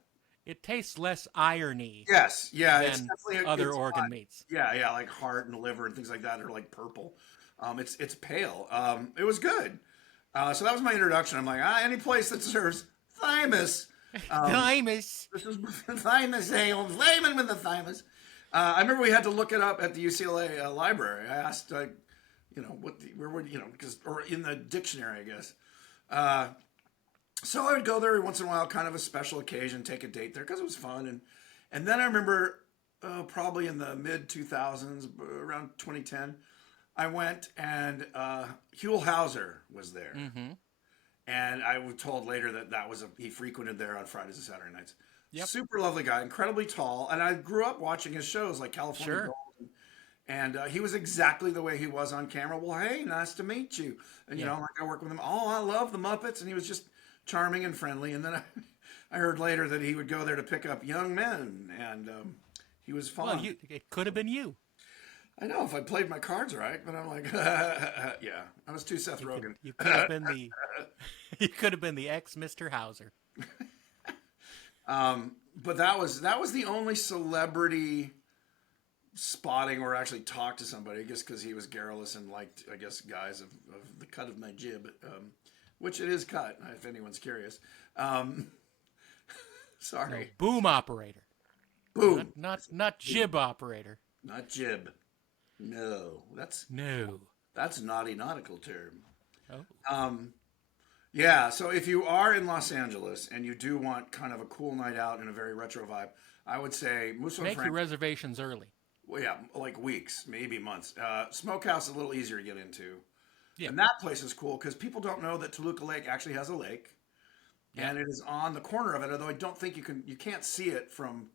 It tastes less irony. Yes, yeah, than it's definitely other organ meats. Yeah, like heart and liver and things like that are like purple. It's pale. It was good. So that was my introduction. I'm like, any place that serves thymus. Thymus. This is thymus ale. Flaming with the thymus. I remember we had to look it up at the UCLA library. I asked, or in the dictionary, I guess. So I would go there every once in a while, kind of a special occasion, take a date there because it was fun. And then I remember, probably in the mid 2000s, around 2010. I went and Huell Hauser was there. Mm-hmm. And I was told later that he frequented there on Fridays and Saturday nights. Yep. Super lovely guy, incredibly tall. And I grew up watching his shows like California Gold. And he was exactly the way he was on camera. Well, hey, nice to meet you. And, I work with him. Oh, I love the Muppets. And he was just charming and friendly. And then I heard later that he would go there to pick up young men. And he was fun. Well, it could have been you. I know if I played my cards right, but I'm like, yeah, I was too Seth Rogen. You could have been the, you could have been the ex Mr. Hauser. But that was the only celebrity spotting or actually talked to somebody. I guess because he was garrulous and liked, I guess, guys of the cut of my jib, which it is cut if anyone's curious. Sorry, No, boom operator. Boom, not jib operator. Not jib. No, that's naughty nautical term. Oh. Yeah, so if you are in Los Angeles and you do want kind of a cool night out in a very retro vibe, I would say Musso Make your reservations early. Well, yeah, like weeks, maybe months. Smokehouse is a little easier to get into. Yeah. And that place is cool because people don't know that Toluca Lake actually has a lake. Yeah. And it is on the corner of it, although I don't think you can't see it from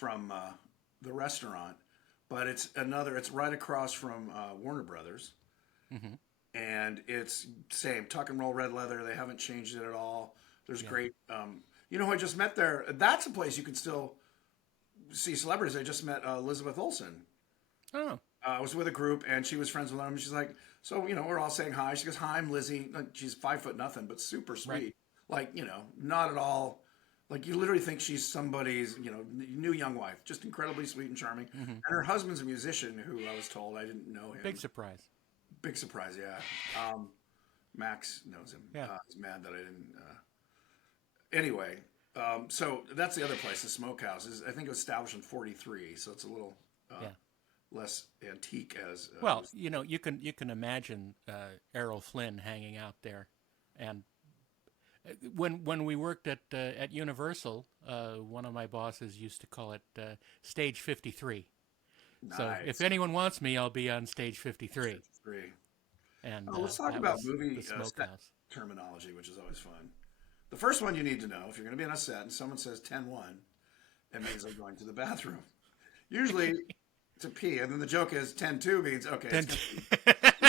the restaurant. But it's right across from Warner Brothers. Mm-hmm. And it's same tuck and roll red leather. They haven't changed it at all. There's great, who I just met there. That's a place you can still see celebrities. I just met Elizabeth Olsen. Oh. I was with a group and she was friends with them. She's like, so, we're all saying hi. She goes, hi, I'm Lizzie. She's 5'0" but super sweet. Right. Like, not at all. Like, you literally think she's somebody's, new young wife. Just incredibly sweet and charming. Mm-hmm. And her husband's a musician who I was told I didn't know him. Big surprise. Big surprise, yeah. Max knows him. Yeah. He's mad that I didn't. Anyway, so that's the other place, the Smokehouse. I think it was established in 1943, so it's a little less antique as. Well, you can imagine Errol Flynn hanging out there, and when we worked at Universal, one of my bosses used to call it Stage 53. Nice. So if anyone wants me, I'll be on Stage 53. And let's talk about movie the set smokehouse. terminology, which is always fun. The first one you need to know, if you're going to be on a set and someone says 10-1, it means they're going to the bathroom. Usually to pee, and then the joke is 10-2 means, okay,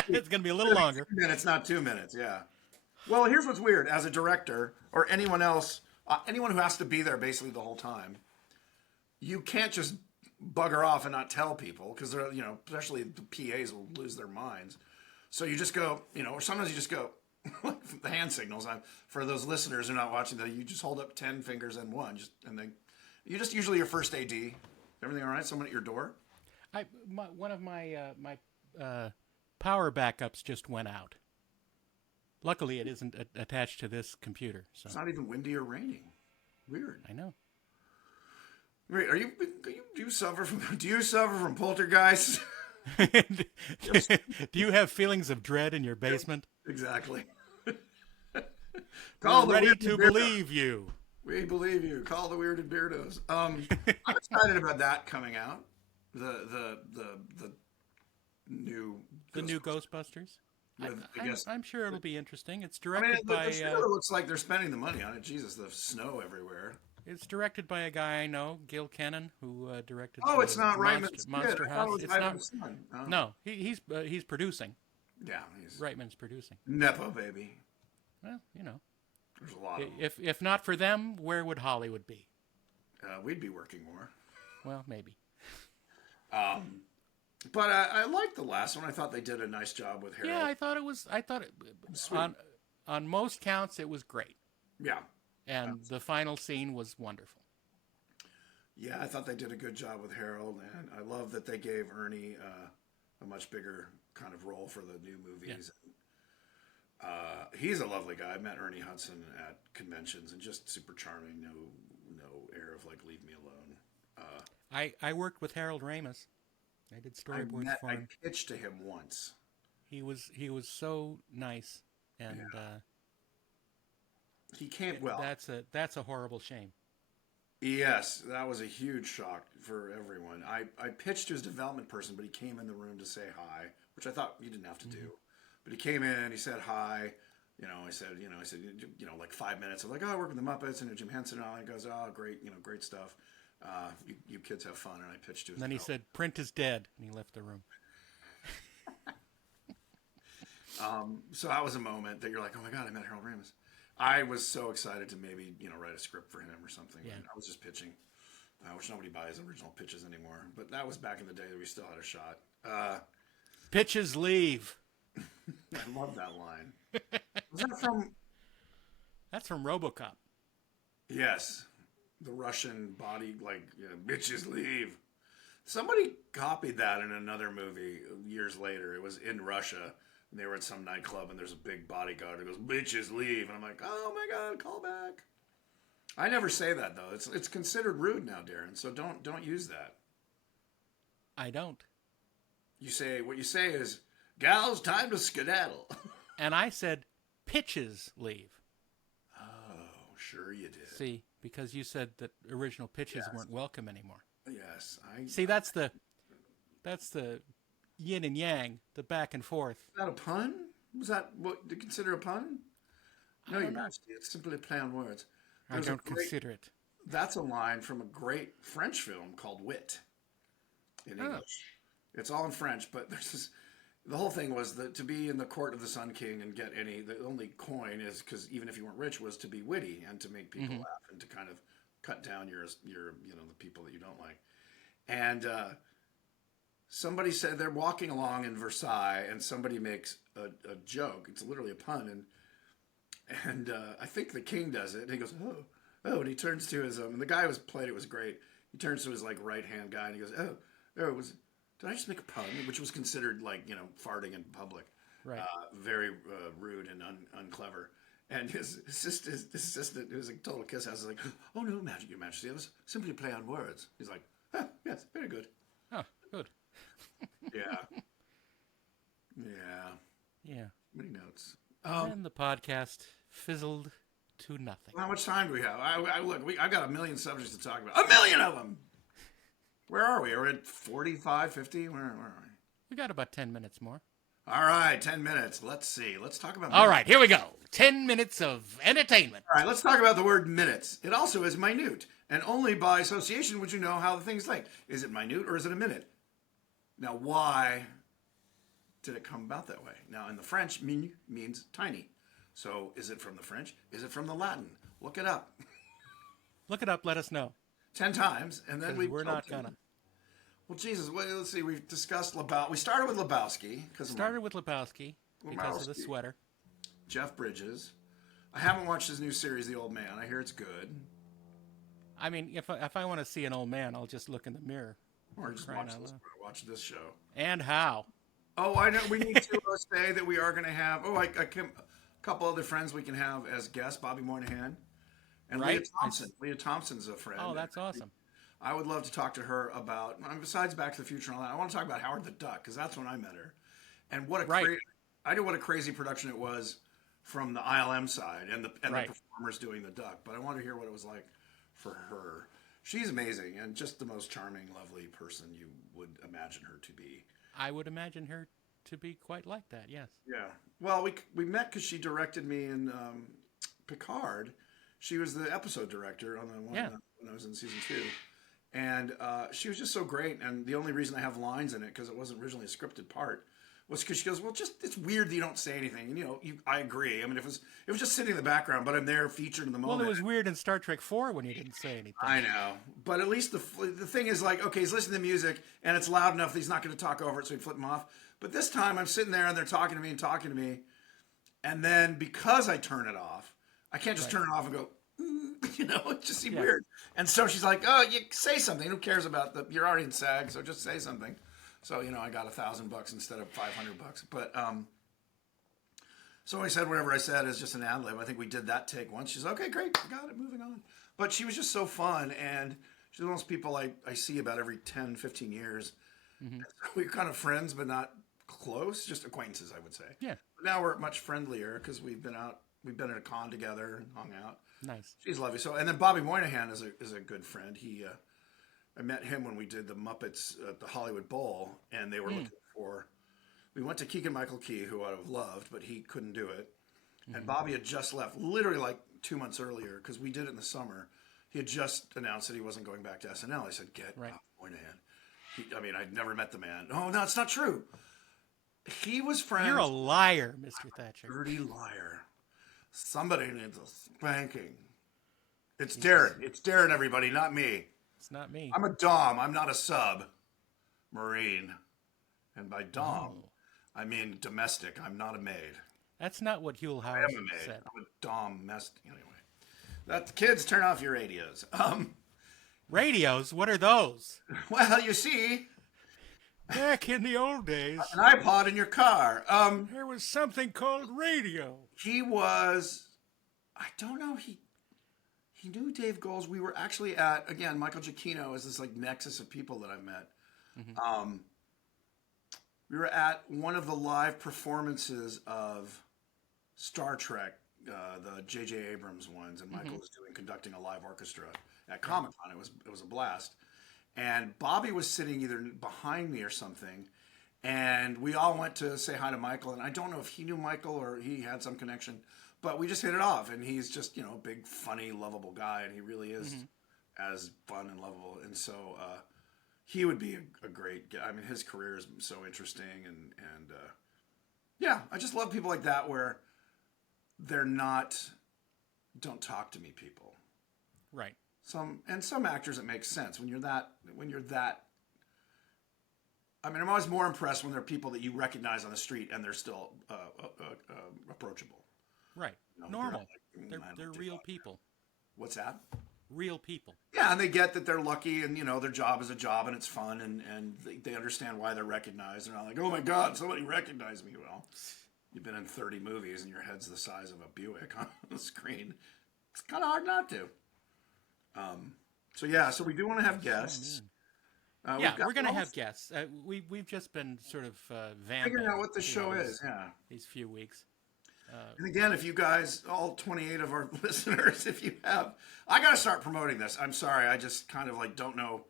it's going to be a little longer. 2 minutes, not 2 minutes, yeah. Well, here's what's weird. As a director, or anyone else, anyone who has to be there basically the whole time, you can't just bugger off and not tell people, because they're, especially the PAs will lose their minds. So you just go, or sometimes you just go, the hand signals. For those listeners who are not watching, you just hold up 10 fingers and one, you just usually your first AD. Everything all right? Someone at your door? One of my power backups just went out. Luckily, it isn't attached to this computer. So it's not even windy or raining. Weird. I know. Wait, do you suffer from poltergeists? Do you have feelings of dread in your basement? Exactly. We're ready to believe you. We believe you. Call the weirded Beardos. I'm excited about that coming out. The new Ghostbusters. I guess I'm sure it'll be interesting. It's directed by. The trailer looks like they're spending the money on it. Jesus, the snow everywhere. It's directed by a guy I know, Gil Kennan, who directed. Oh, it's not Reitman's Monster House. It's not. Son. Oh. No, he's producing. Yeah, Reitman's producing. Nepo baby. Well, there's a lot. If not for them, where would Hollywood be? We'd be working more. Well, maybe. But I liked the last one. I thought they did a nice job with Harold. Yeah, I thought it on most counts it was great. Yeah. And the final scene was wonderful. Yeah, I thought they did a good job with Harold, and I love that they gave Ernie a much bigger kind of role for the new movies. Yeah. He's a lovely guy. I met Ernie Hudson at conventions, and just super charming. No air of leave me alone. I worked with Harold Ramis. I did storyboards for him. I pitched to him once. He was so nice, and he can't. Well, that's a horrible shame. Yes, that was a huge shock for everyone. I pitched to his development person, but he came in the room to say hi, which I thought you didn't have to do. But he came in, he said hi. I said, 5 minutes of I work with the Muppets and Jim Henson and all. And he goes, oh, great, great stuff. You kids have fun. And I pitched to his. And then he said, print is dead, and he left the room. So that was a moment that you're like, oh my God, I met Harold Ramis. I was so excited to maybe, write a script for him or something. Yeah. I was just pitching, which nobody buys original pitches anymore. But that was back in the day that we still had a shot. Pitches leave. I love that line. Was that from? That's from RoboCop. Yes. The Russian body, bitches leave. Somebody copied that in another movie years later. It was in Russia. And they were at some nightclub, and there's a big bodyguard who goes, bitches leave. And I'm like, oh my God, call back. I never say that, though. It's considered rude now, Darren, so don't use that. I don't. What you say is, gals, time to skedaddle. And I said, pitches leave. Oh, sure you did. See, because you said that original pitches weren't welcome anymore. Yes. See, that's the yin and yang, the back and forth. Is that a pun? Was that what do you consider a pun? No, Your Majesty. It's simply a play on words. I don't consider it. That's a line from a great French film called Wit in English. It's all in French, but the whole thing was that to be in the court of the Sun King and get the only coin is because even if you weren't rich was to be witty and to make people laugh and to kind of cut down your the people that you don't like. And somebody said they're walking along in Versailles and somebody makes a joke. It's literally a pun. And I think the king does it. And he goes, oh, and he turns to his, and the guy who played it was great. He turns to his right-hand guy and he goes, did I just make a pun? Which was considered farting in public. Right. Very rude and unclever. And his assistant, who was a total kiss ass, is like, oh no, Your Majesty, it was simply a play on words. He's like, yes, very good. Oh, good. Yeah. Yeah. Yeah. Many notes. And the podcast fizzled to nothing. How much time do we have? I got a million subjects to talk about. A million of them! Where are we? Are we at 45, 50? Where are we? We got about 10 minutes more. All right, 10 minutes. Let's see. Let's talk about All right, here we go. 10 minutes of entertainment. All right, let's talk about the word minutes. It also is minute, and only by association would you know how the thing's like. Is it minute or is it a minute? Now, why did it come about that way? Now, in the French, minute means tiny. So, is it from the French? Is it from the Latin? Look it up. Look it up. Let us know. 10 times, and then we're not gonna. Well, Jesus, let's see. We've discussed Lebowski. We started with Lebowski because because of the sweater. Jeff Bridges. I haven't watched his new series, The Old Man. I hear it's good. I mean, if I want to see an old man, I'll just look in the mirror. Or just watch this show. And how? Oh, I know. We need to say that we are going to have. A couple other friends we can have as guests: Bobby Moynihan and right? Leah Thompson. Leah Thompson's a friend. Oh, that's awesome. I would love to talk to her about. Besides Back to the Future and all that, I want to talk about Howard the Duck because that's when I met her, and what a I know what a crazy production it was from the ILM side and the performers doing the Duck. But I want to hear what it was like for her. She's amazing and just the most charming, lovely person you would imagine her to be. I would imagine her to be quite like that, yes. Yeah. Well, we met because she directed me in Picard. She was the episode director on the one when I was in season 2. And she was just so great. And the only reason I have lines in it, because it wasn't originally a scripted part, was because she goes, well, it's weird that you don't say anything. And, I agree. I mean, it was just sitting in the background, but I'm there featured in the moment. Well, it was weird in Star Trek 4 when you didn't say anything. I know. But at least the thing is like, okay, he's listening to music, and it's loud enough that he's not going to talk over it, so he'd flip him off. But this time, I'm sitting there, and they're talking to me. And then because I turn it off, I can't just turn it off and go, it just seemed weird. And so she's like, oh, you say something. Who cares about you're already in SAG, so just say something. So, I got $1,000 instead of $500. But, so I said whatever I said is just an ad lib. I think we did that take once. She's okay, great. I got it. Moving on. But she was just so fun. And she's one of those people I see about every 10, 15 years. Mm-hmm. We're kind of friends, but not close, just acquaintances, I would say. Yeah. But now we're much friendlier because we've been at a con together and hung out. Nice. She's lovely. So, and then Bobby Moynihan is a good friend. I met him when we did the Muppets at the Hollywood Bowl, and they were looking for. We went to Keegan-Michael Key, who I would have loved, but he couldn't do it. Mm-hmm. And Bobby had just left, literally like 2 months earlier, because we did it in the summer. He had just announced that he wasn't going back to SNL. I said, "Get Bobby Moynihan." I'd never met the man. Oh, no, it's not true. He was friends. You're a liar, Mr. Thatcher. Dirty liar. Somebody needs a spanking. It's Darren. It's Darren, everybody, not me. It's not me. I'm a Dom. I'm not a sub. Marine. And by Dom, I mean domestic. I'm not a maid. That's not what Huell Howard said. I'm a Dom anyway. Kids, turn off your radios. Radios? What are those? Well, you see. Back in the old days. An iPod in your car. There was something called radio. He was, I don't know, he knew Dave Goelz. We were actually at, again, Michael Giacchino is this like nexus of people that I've met. Mm-hmm. We were at one of the live performances of Star Trek, the J.J. Abrams ones, and Michael was conducting a live orchestra at Comic-Con. It was a blast. And Bobby was sitting either behind me or something, and we all went to say hi to Michael. And I don't know if he knew Michael or he had some connection, but we just hit it off. And he's just, a big, funny, lovable guy, and he really is as fun and lovable. And so he would be a great guy. I mean, his career is so interesting, and yeah, I just love people like that where they're not don't talk to me people. Right. Some actors it makes sense when you're that. I mean, I'm always more impressed when there are people that you recognize on the street and they're still approachable. Right. Normal. They're real people. What's that? Real people. Yeah, and they get that they're lucky, and their job is a job, and it's fun, and they understand why they're recognized. They're not like, oh my God, somebody recognized me. Well, you've been in 30 movies, and your head's the size of a Buick on the screen. It's kind of hard not to. So we do want to have guests. Yeah, we're going to have guests. We've just been sort of vamping. Figuring out what the show is, these few weeks. And again, if you guys, all 28 of our listeners, if you have, I got to start promoting this. I'm sorry, I just kind of like don't know.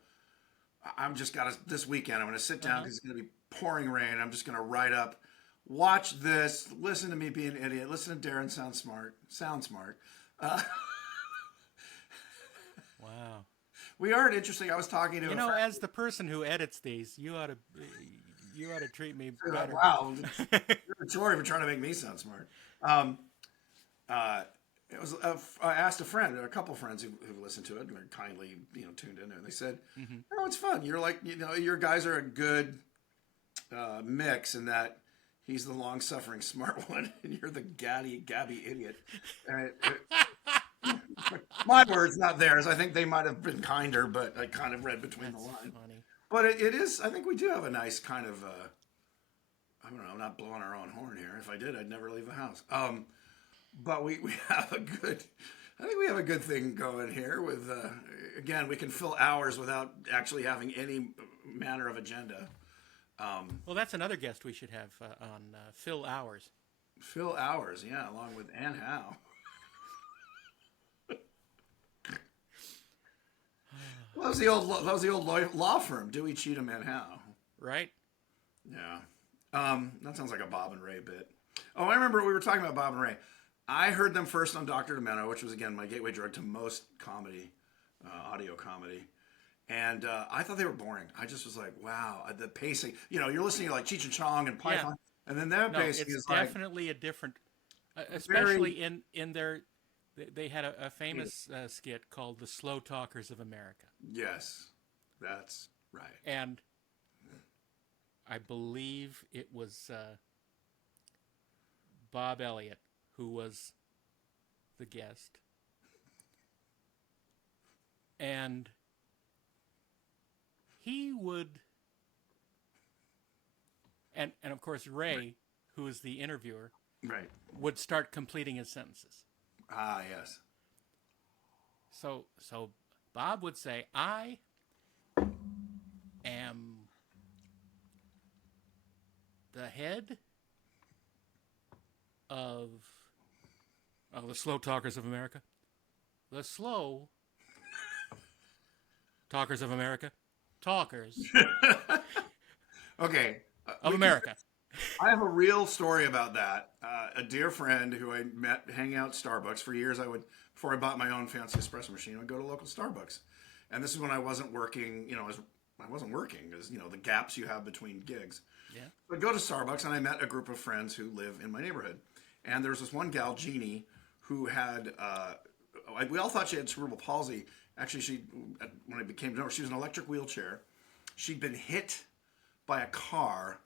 I'm just got to, this weekend, I'm going to sit down because it's going to be pouring rain. I'm just going to write up, watch this, listen to me be an idiot, listen to Darren sound smart. Wow. We aren't interesting. I was talking to as the person who edits these, you ought to treat me better. Wow. Sorry for trying to make me sound smart. It was I asked a couple friends who listened to it and were kindly tuned in, and they said, "Oh, it's fun. You're like your guys are a good mix in that he's the long-suffering smart one, and you're the gabby idiot." My words, not theirs. I think they might have been kinder, but I kind of read between the lines. Funny. But it is. I think we do have a nice kind of. I don't know. I'm not blowing our own horn here. If I did, I'd never leave the house. But we have a good. I think we have a good thing going here. With again, we can fill hours without actually having any manner of agenda. Well, that's another guest we should have on Phil Hours. Phil Hours, yeah, along with Ann Howe. Well, that was the old law firm, Dewey, Cheatham and Howe. Right? Yeah. That sounds like a Bob and Ray bit. Oh, I remember we were talking about Bob and Ray. I heard them first on Dr. Demento, which was, again, my gateway drug to most comedy, audio comedy. And I thought they were boring. I just was like, wow, the pacing. You're listening to like Cheech and Chong and Python. Yeah. And then that pacing is like... it's definitely a different... especially in their... They had a famous skit called The Slow Talkers of America. Yes, that's right. And I believe it was Bob Elliott who was the guest. And he would... And of course, Ray, who is the interviewer, right, would start completing his sentences. Ah, yes. So Bob would say, "I am the head of the Slow Talkers of America. The Slow Talkers of America. Talkers." Okay. Of America. I have a real story about that. A dear friend who I met hanging out at Starbucks for years, before I bought my own fancy espresso machine, I'd go to local Starbucks. And this is when I wasn't working, I wasn't working because, the gaps you have between gigs. Yeah. I'd go to Starbucks and I met a group of friends who live in my neighborhood. And there was this one gal, Jeannie, who had, we all thought she had cerebral palsy. Actually, when I became to know her, she was in an electric wheelchair. She'd been hit by a car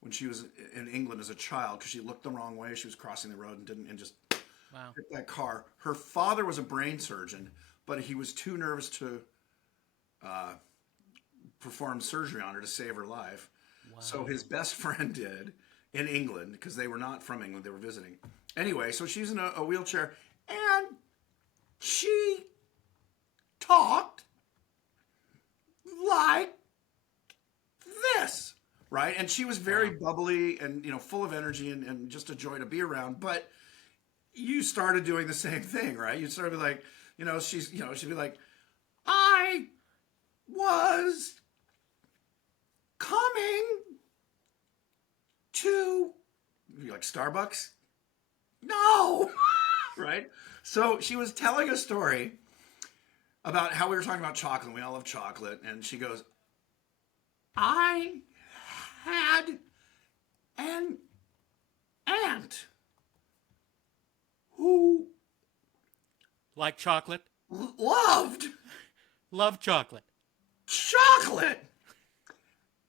when she was in England as a child because she looked the wrong way. She was crossing the road and just hit that car. Her father was a brain surgeon, but he was too nervous to perform surgery on her to save her life. Wow. So his best friend did in England because they were not from England. They were visiting. Anyway, so she's in a wheelchair and she talked like this. Right, and she was very bubbly and full of energy and just a joy to be around. But you started doing the same thing, right? You started like, she'd be like, "I was coming to," you'd be like, "Starbucks?" No, right? So she was telling a story about how we were talking about chocolate. And we all love chocolate, and she goes, "I had an aunt who liked chocolate, loved chocolate,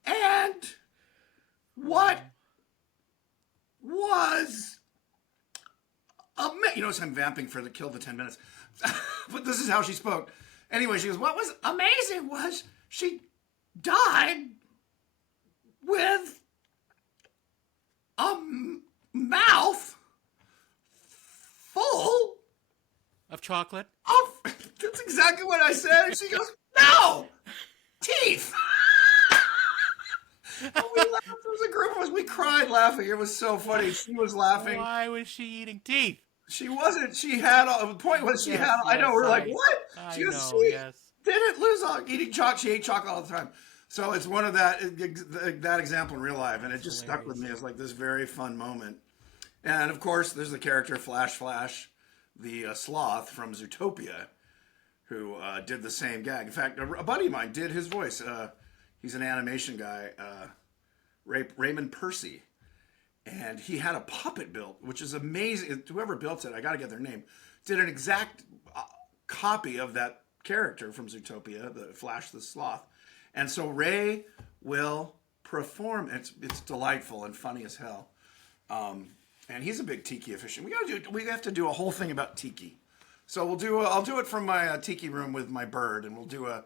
and what was so I'm vamping for the kill the 10 minutes, but this is how she spoke. Anyway, she goes, "What was amazing was she died with a mouth full of chocolate." That's exactly what I said. And she goes, "No, teeth." We laughed. There was a group of us. We cried laughing. It was so funny. She was laughing. Why was she eating teeth? She wasn't. She had. The point was she Yes, had. I know. yes, We're like, what? I She goes, know, she yes. didn't lose all eating chocolate. She ate chocolate all the time. So it's one of that example in real life, and it just stuck with me as like this very fun moment. And of course, there's the character Flash, the sloth from Zootopia, who did the same gag. In fact, a buddy of mine did his voice. He's an animation guy, Raymond Percy. And he had a puppet built, which is amazing. Whoever built it, I got to get their name, did an exact copy of that character from Zootopia, the Flash the Sloth. And so Ray will perform. It's delightful and funny as hell. And he's a big tiki aficionado. We have to do a whole thing about tiki. So I'll do it from my tiki room with my bird, and we'll do a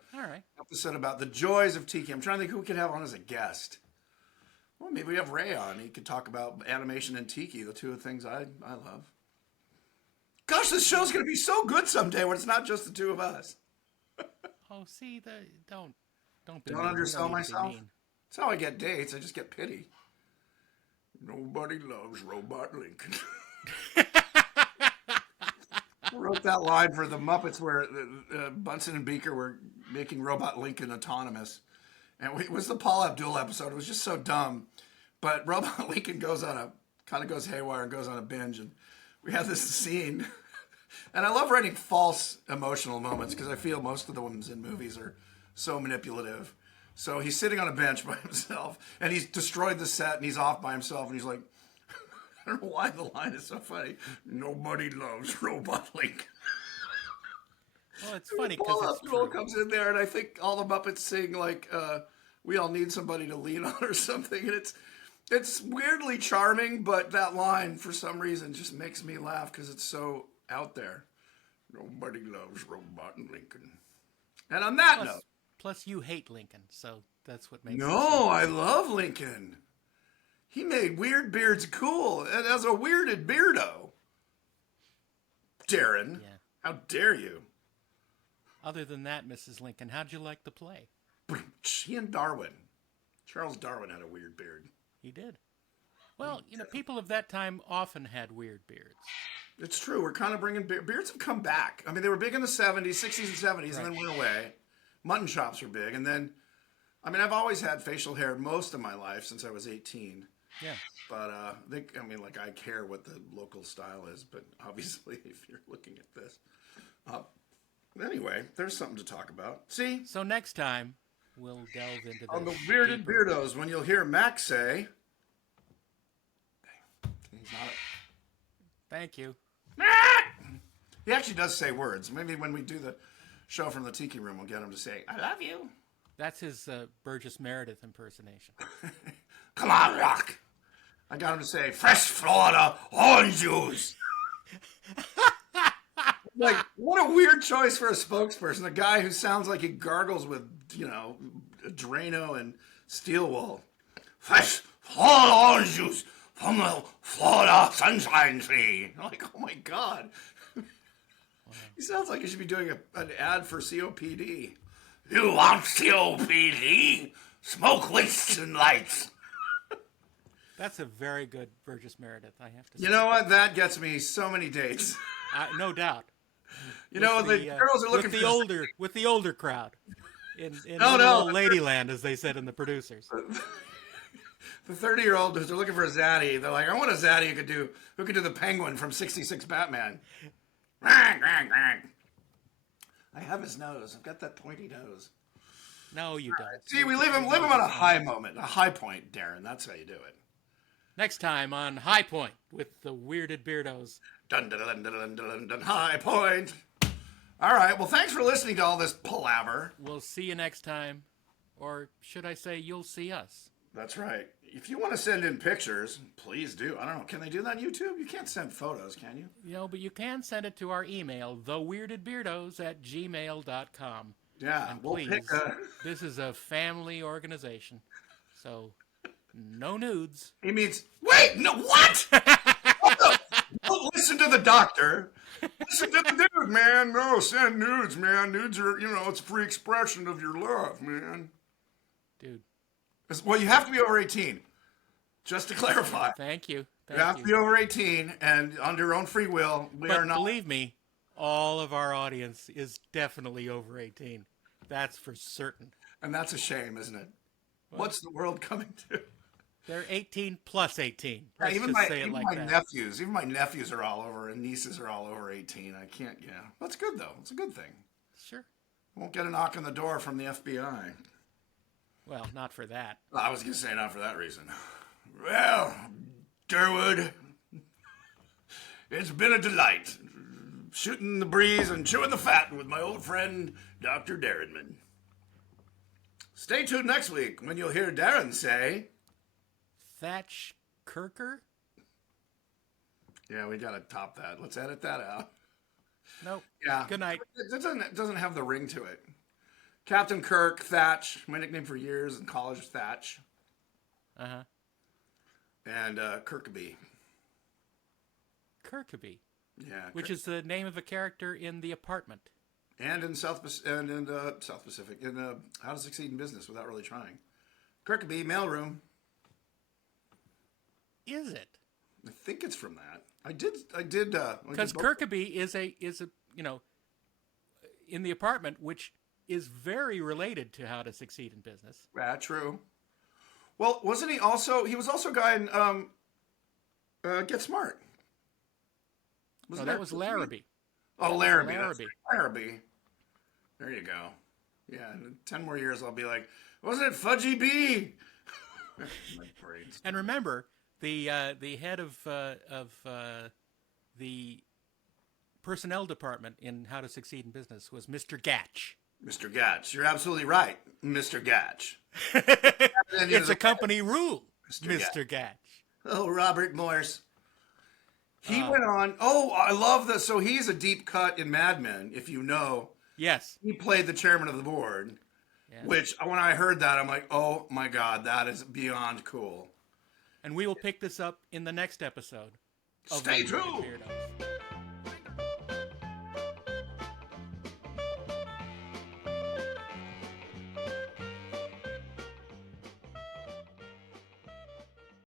episode about the joys of tiki. I'm trying to think who we could have on as a guest. Well, maybe we have Ray on. He could talk about animation and tiki, the two things I love. Gosh, this show's going to be so good someday when it's not just the two of us. Oh, see, don't undersell myself. That's how I get dates. I just get pity. Nobody loves Robot Lincoln. I wrote that line for the Muppets where Bunsen and Beaker were making Robot Lincoln autonomous. And it was the Paul Abdul episode. It was just so dumb. But Robot Lincoln goes haywire and goes on a binge. And we had this scene. And I love writing false emotional moments because I feel most of the ones in movies are so manipulative. So he's sitting on a bench by himself, and he's destroyed the set, and he's off by himself, and he's like, I don't know why the line is so funny. Nobody loves Robot Lincoln. Well, it's funny because Paul it's Abdul true. comes in there, and I think all the Muppets sing like, "We all need somebody to lean on" or something, and it's weirdly charming, but that line for some reason just makes me laugh because it's so out there. Nobody loves Robot Lincoln. And on that note. Plus, you hate Lincoln, so that's what makes it No, I love Lincoln. He made weird beards cool, and as a weirded beardo. Darren, how dare you? Other than that, Mrs. Lincoln, how'd you like the play? He and Darwin. Charles Darwin had a weird beard. He did. Well, people of that time often had weird beards. It's true. We're kind of bringing beards have come back. I mean, they were big in the 70s, 60s, and 70s, and then went away. Mutton chops were big, and then, I mean, I've always had facial hair most of my life since I was 18. Yeah. But I care what the local style is, but obviously, if you're looking at this, anyway, there's something to talk about. See? So next time we'll delve into this on the Bearded Beardos, when you'll hear Max say, he's not. Thank you. He actually does say words. Maybe when we do the show from the Tiki Room, we'll get him to say, I love you. That's his Burgess Meredith impersonation. Come on, Rock. I got him to say, fresh Florida orange juice. Like, what a weird choice for a spokesperson. A guy who sounds like he gargles with, Drano and steel wool. Fresh Florida orange juice from the Florida Sunshine Tree. I'm like, oh my God. He sounds like he should be doing an ad for COPD. You want COPD? Smoke wastes and lights. That's a very good Burgess Meredith, I have to say. You know what? That gets me so many dates. No doubt. The girls are looking with the older crowd. In Ladyland, as they said in the producers. The 30-year-old, they're looking for a zaddy. They're like, I want a zaddy who could do the Penguin from '66 Batman. I have his nose. I've got that pointy nose. No, you don't. See, we leave him on a high moment, a high point, Darren. That's how you do it. Next time on High Point with the Weirded Beardos. Dun dun dun dun dun dun dun. High Point. All right. Well, thanks for listening to all this palaver. We'll see you next time, or should I say, you'll see us. That's right. If you want to send in pictures, please do. I don't know. Can they do that on YouTube? You can't send photos, can you? But you can send it to our email, theweirdedbeardos@gmail.com. Yeah. And please, this is a family organization, so no nudes. He means, wait, no, what? Don't listen to the doctor. Listen to the dude, man. No, send nudes, man. Nudes are, it's free expression of your love, man. Dude, Well, you have to be over 18. Just to clarify. Thank you. You have to be over 18 and under your own free will. We are not. Believe me, all of our audience is definitely over 18. That's for certain. And that's a shame, isn't it? What's the world coming to? They're 18 plus 18. Yeah, Let's even just say it like my that. even my nephews are all over, and nieces are all over 18. I can't. Yeah, that's good though. It's a good thing. Sure. Won't get a knock on the door from the FBI. Well, not for that. I was gonna say not for that reason. Well, Durwood, it's been a delight shooting the breeze and chewing the fat with my old friend Dr. Darrenman. Stay tuned next week when you'll hear Darren say, Thatch Kirker? yeah, we gotta top that. Let's edit that out. Nope. Yeah. Good night. It doesn't have the ring to it. Captain Kirk, Thatch, my nickname for years in college was Thatch. Uh-huh. And Kirkaby. Kirkaby. Yeah. Which is the name of a character in The Apartment. And in South Pacific, in How to Succeed in Business Without Really Trying. Kirkaby, mailroom. Is it? I think it's from that. I did. Because Kirkaby is a in The Apartment, which is very related to How to Succeed in Business. Yeah, true. Well, wasn't he also? He was also a guy in Get Smart. No, that was Larrabee. Oh, Larrabee. Larrabee. Larrabee. There you go. Yeah, in 10 more years, I'll be like, wasn't it Fudgy B? And remember, the head of the personnel department in How to Succeed in Business was Mr. Gatch. Mr. Gatch. You're absolutely right, Mr. Gatch. It's a company rule, Mr. Gatch. Oh, Robert Morse. He went on. Oh, I love this. So he's a deep cut in Mad Men, if you know. Yes. He played the chairman of the board, which when I heard that, I'm like, oh my God, that is beyond cool. And we will pick this up in the next episode. Stay tuned. Beardos.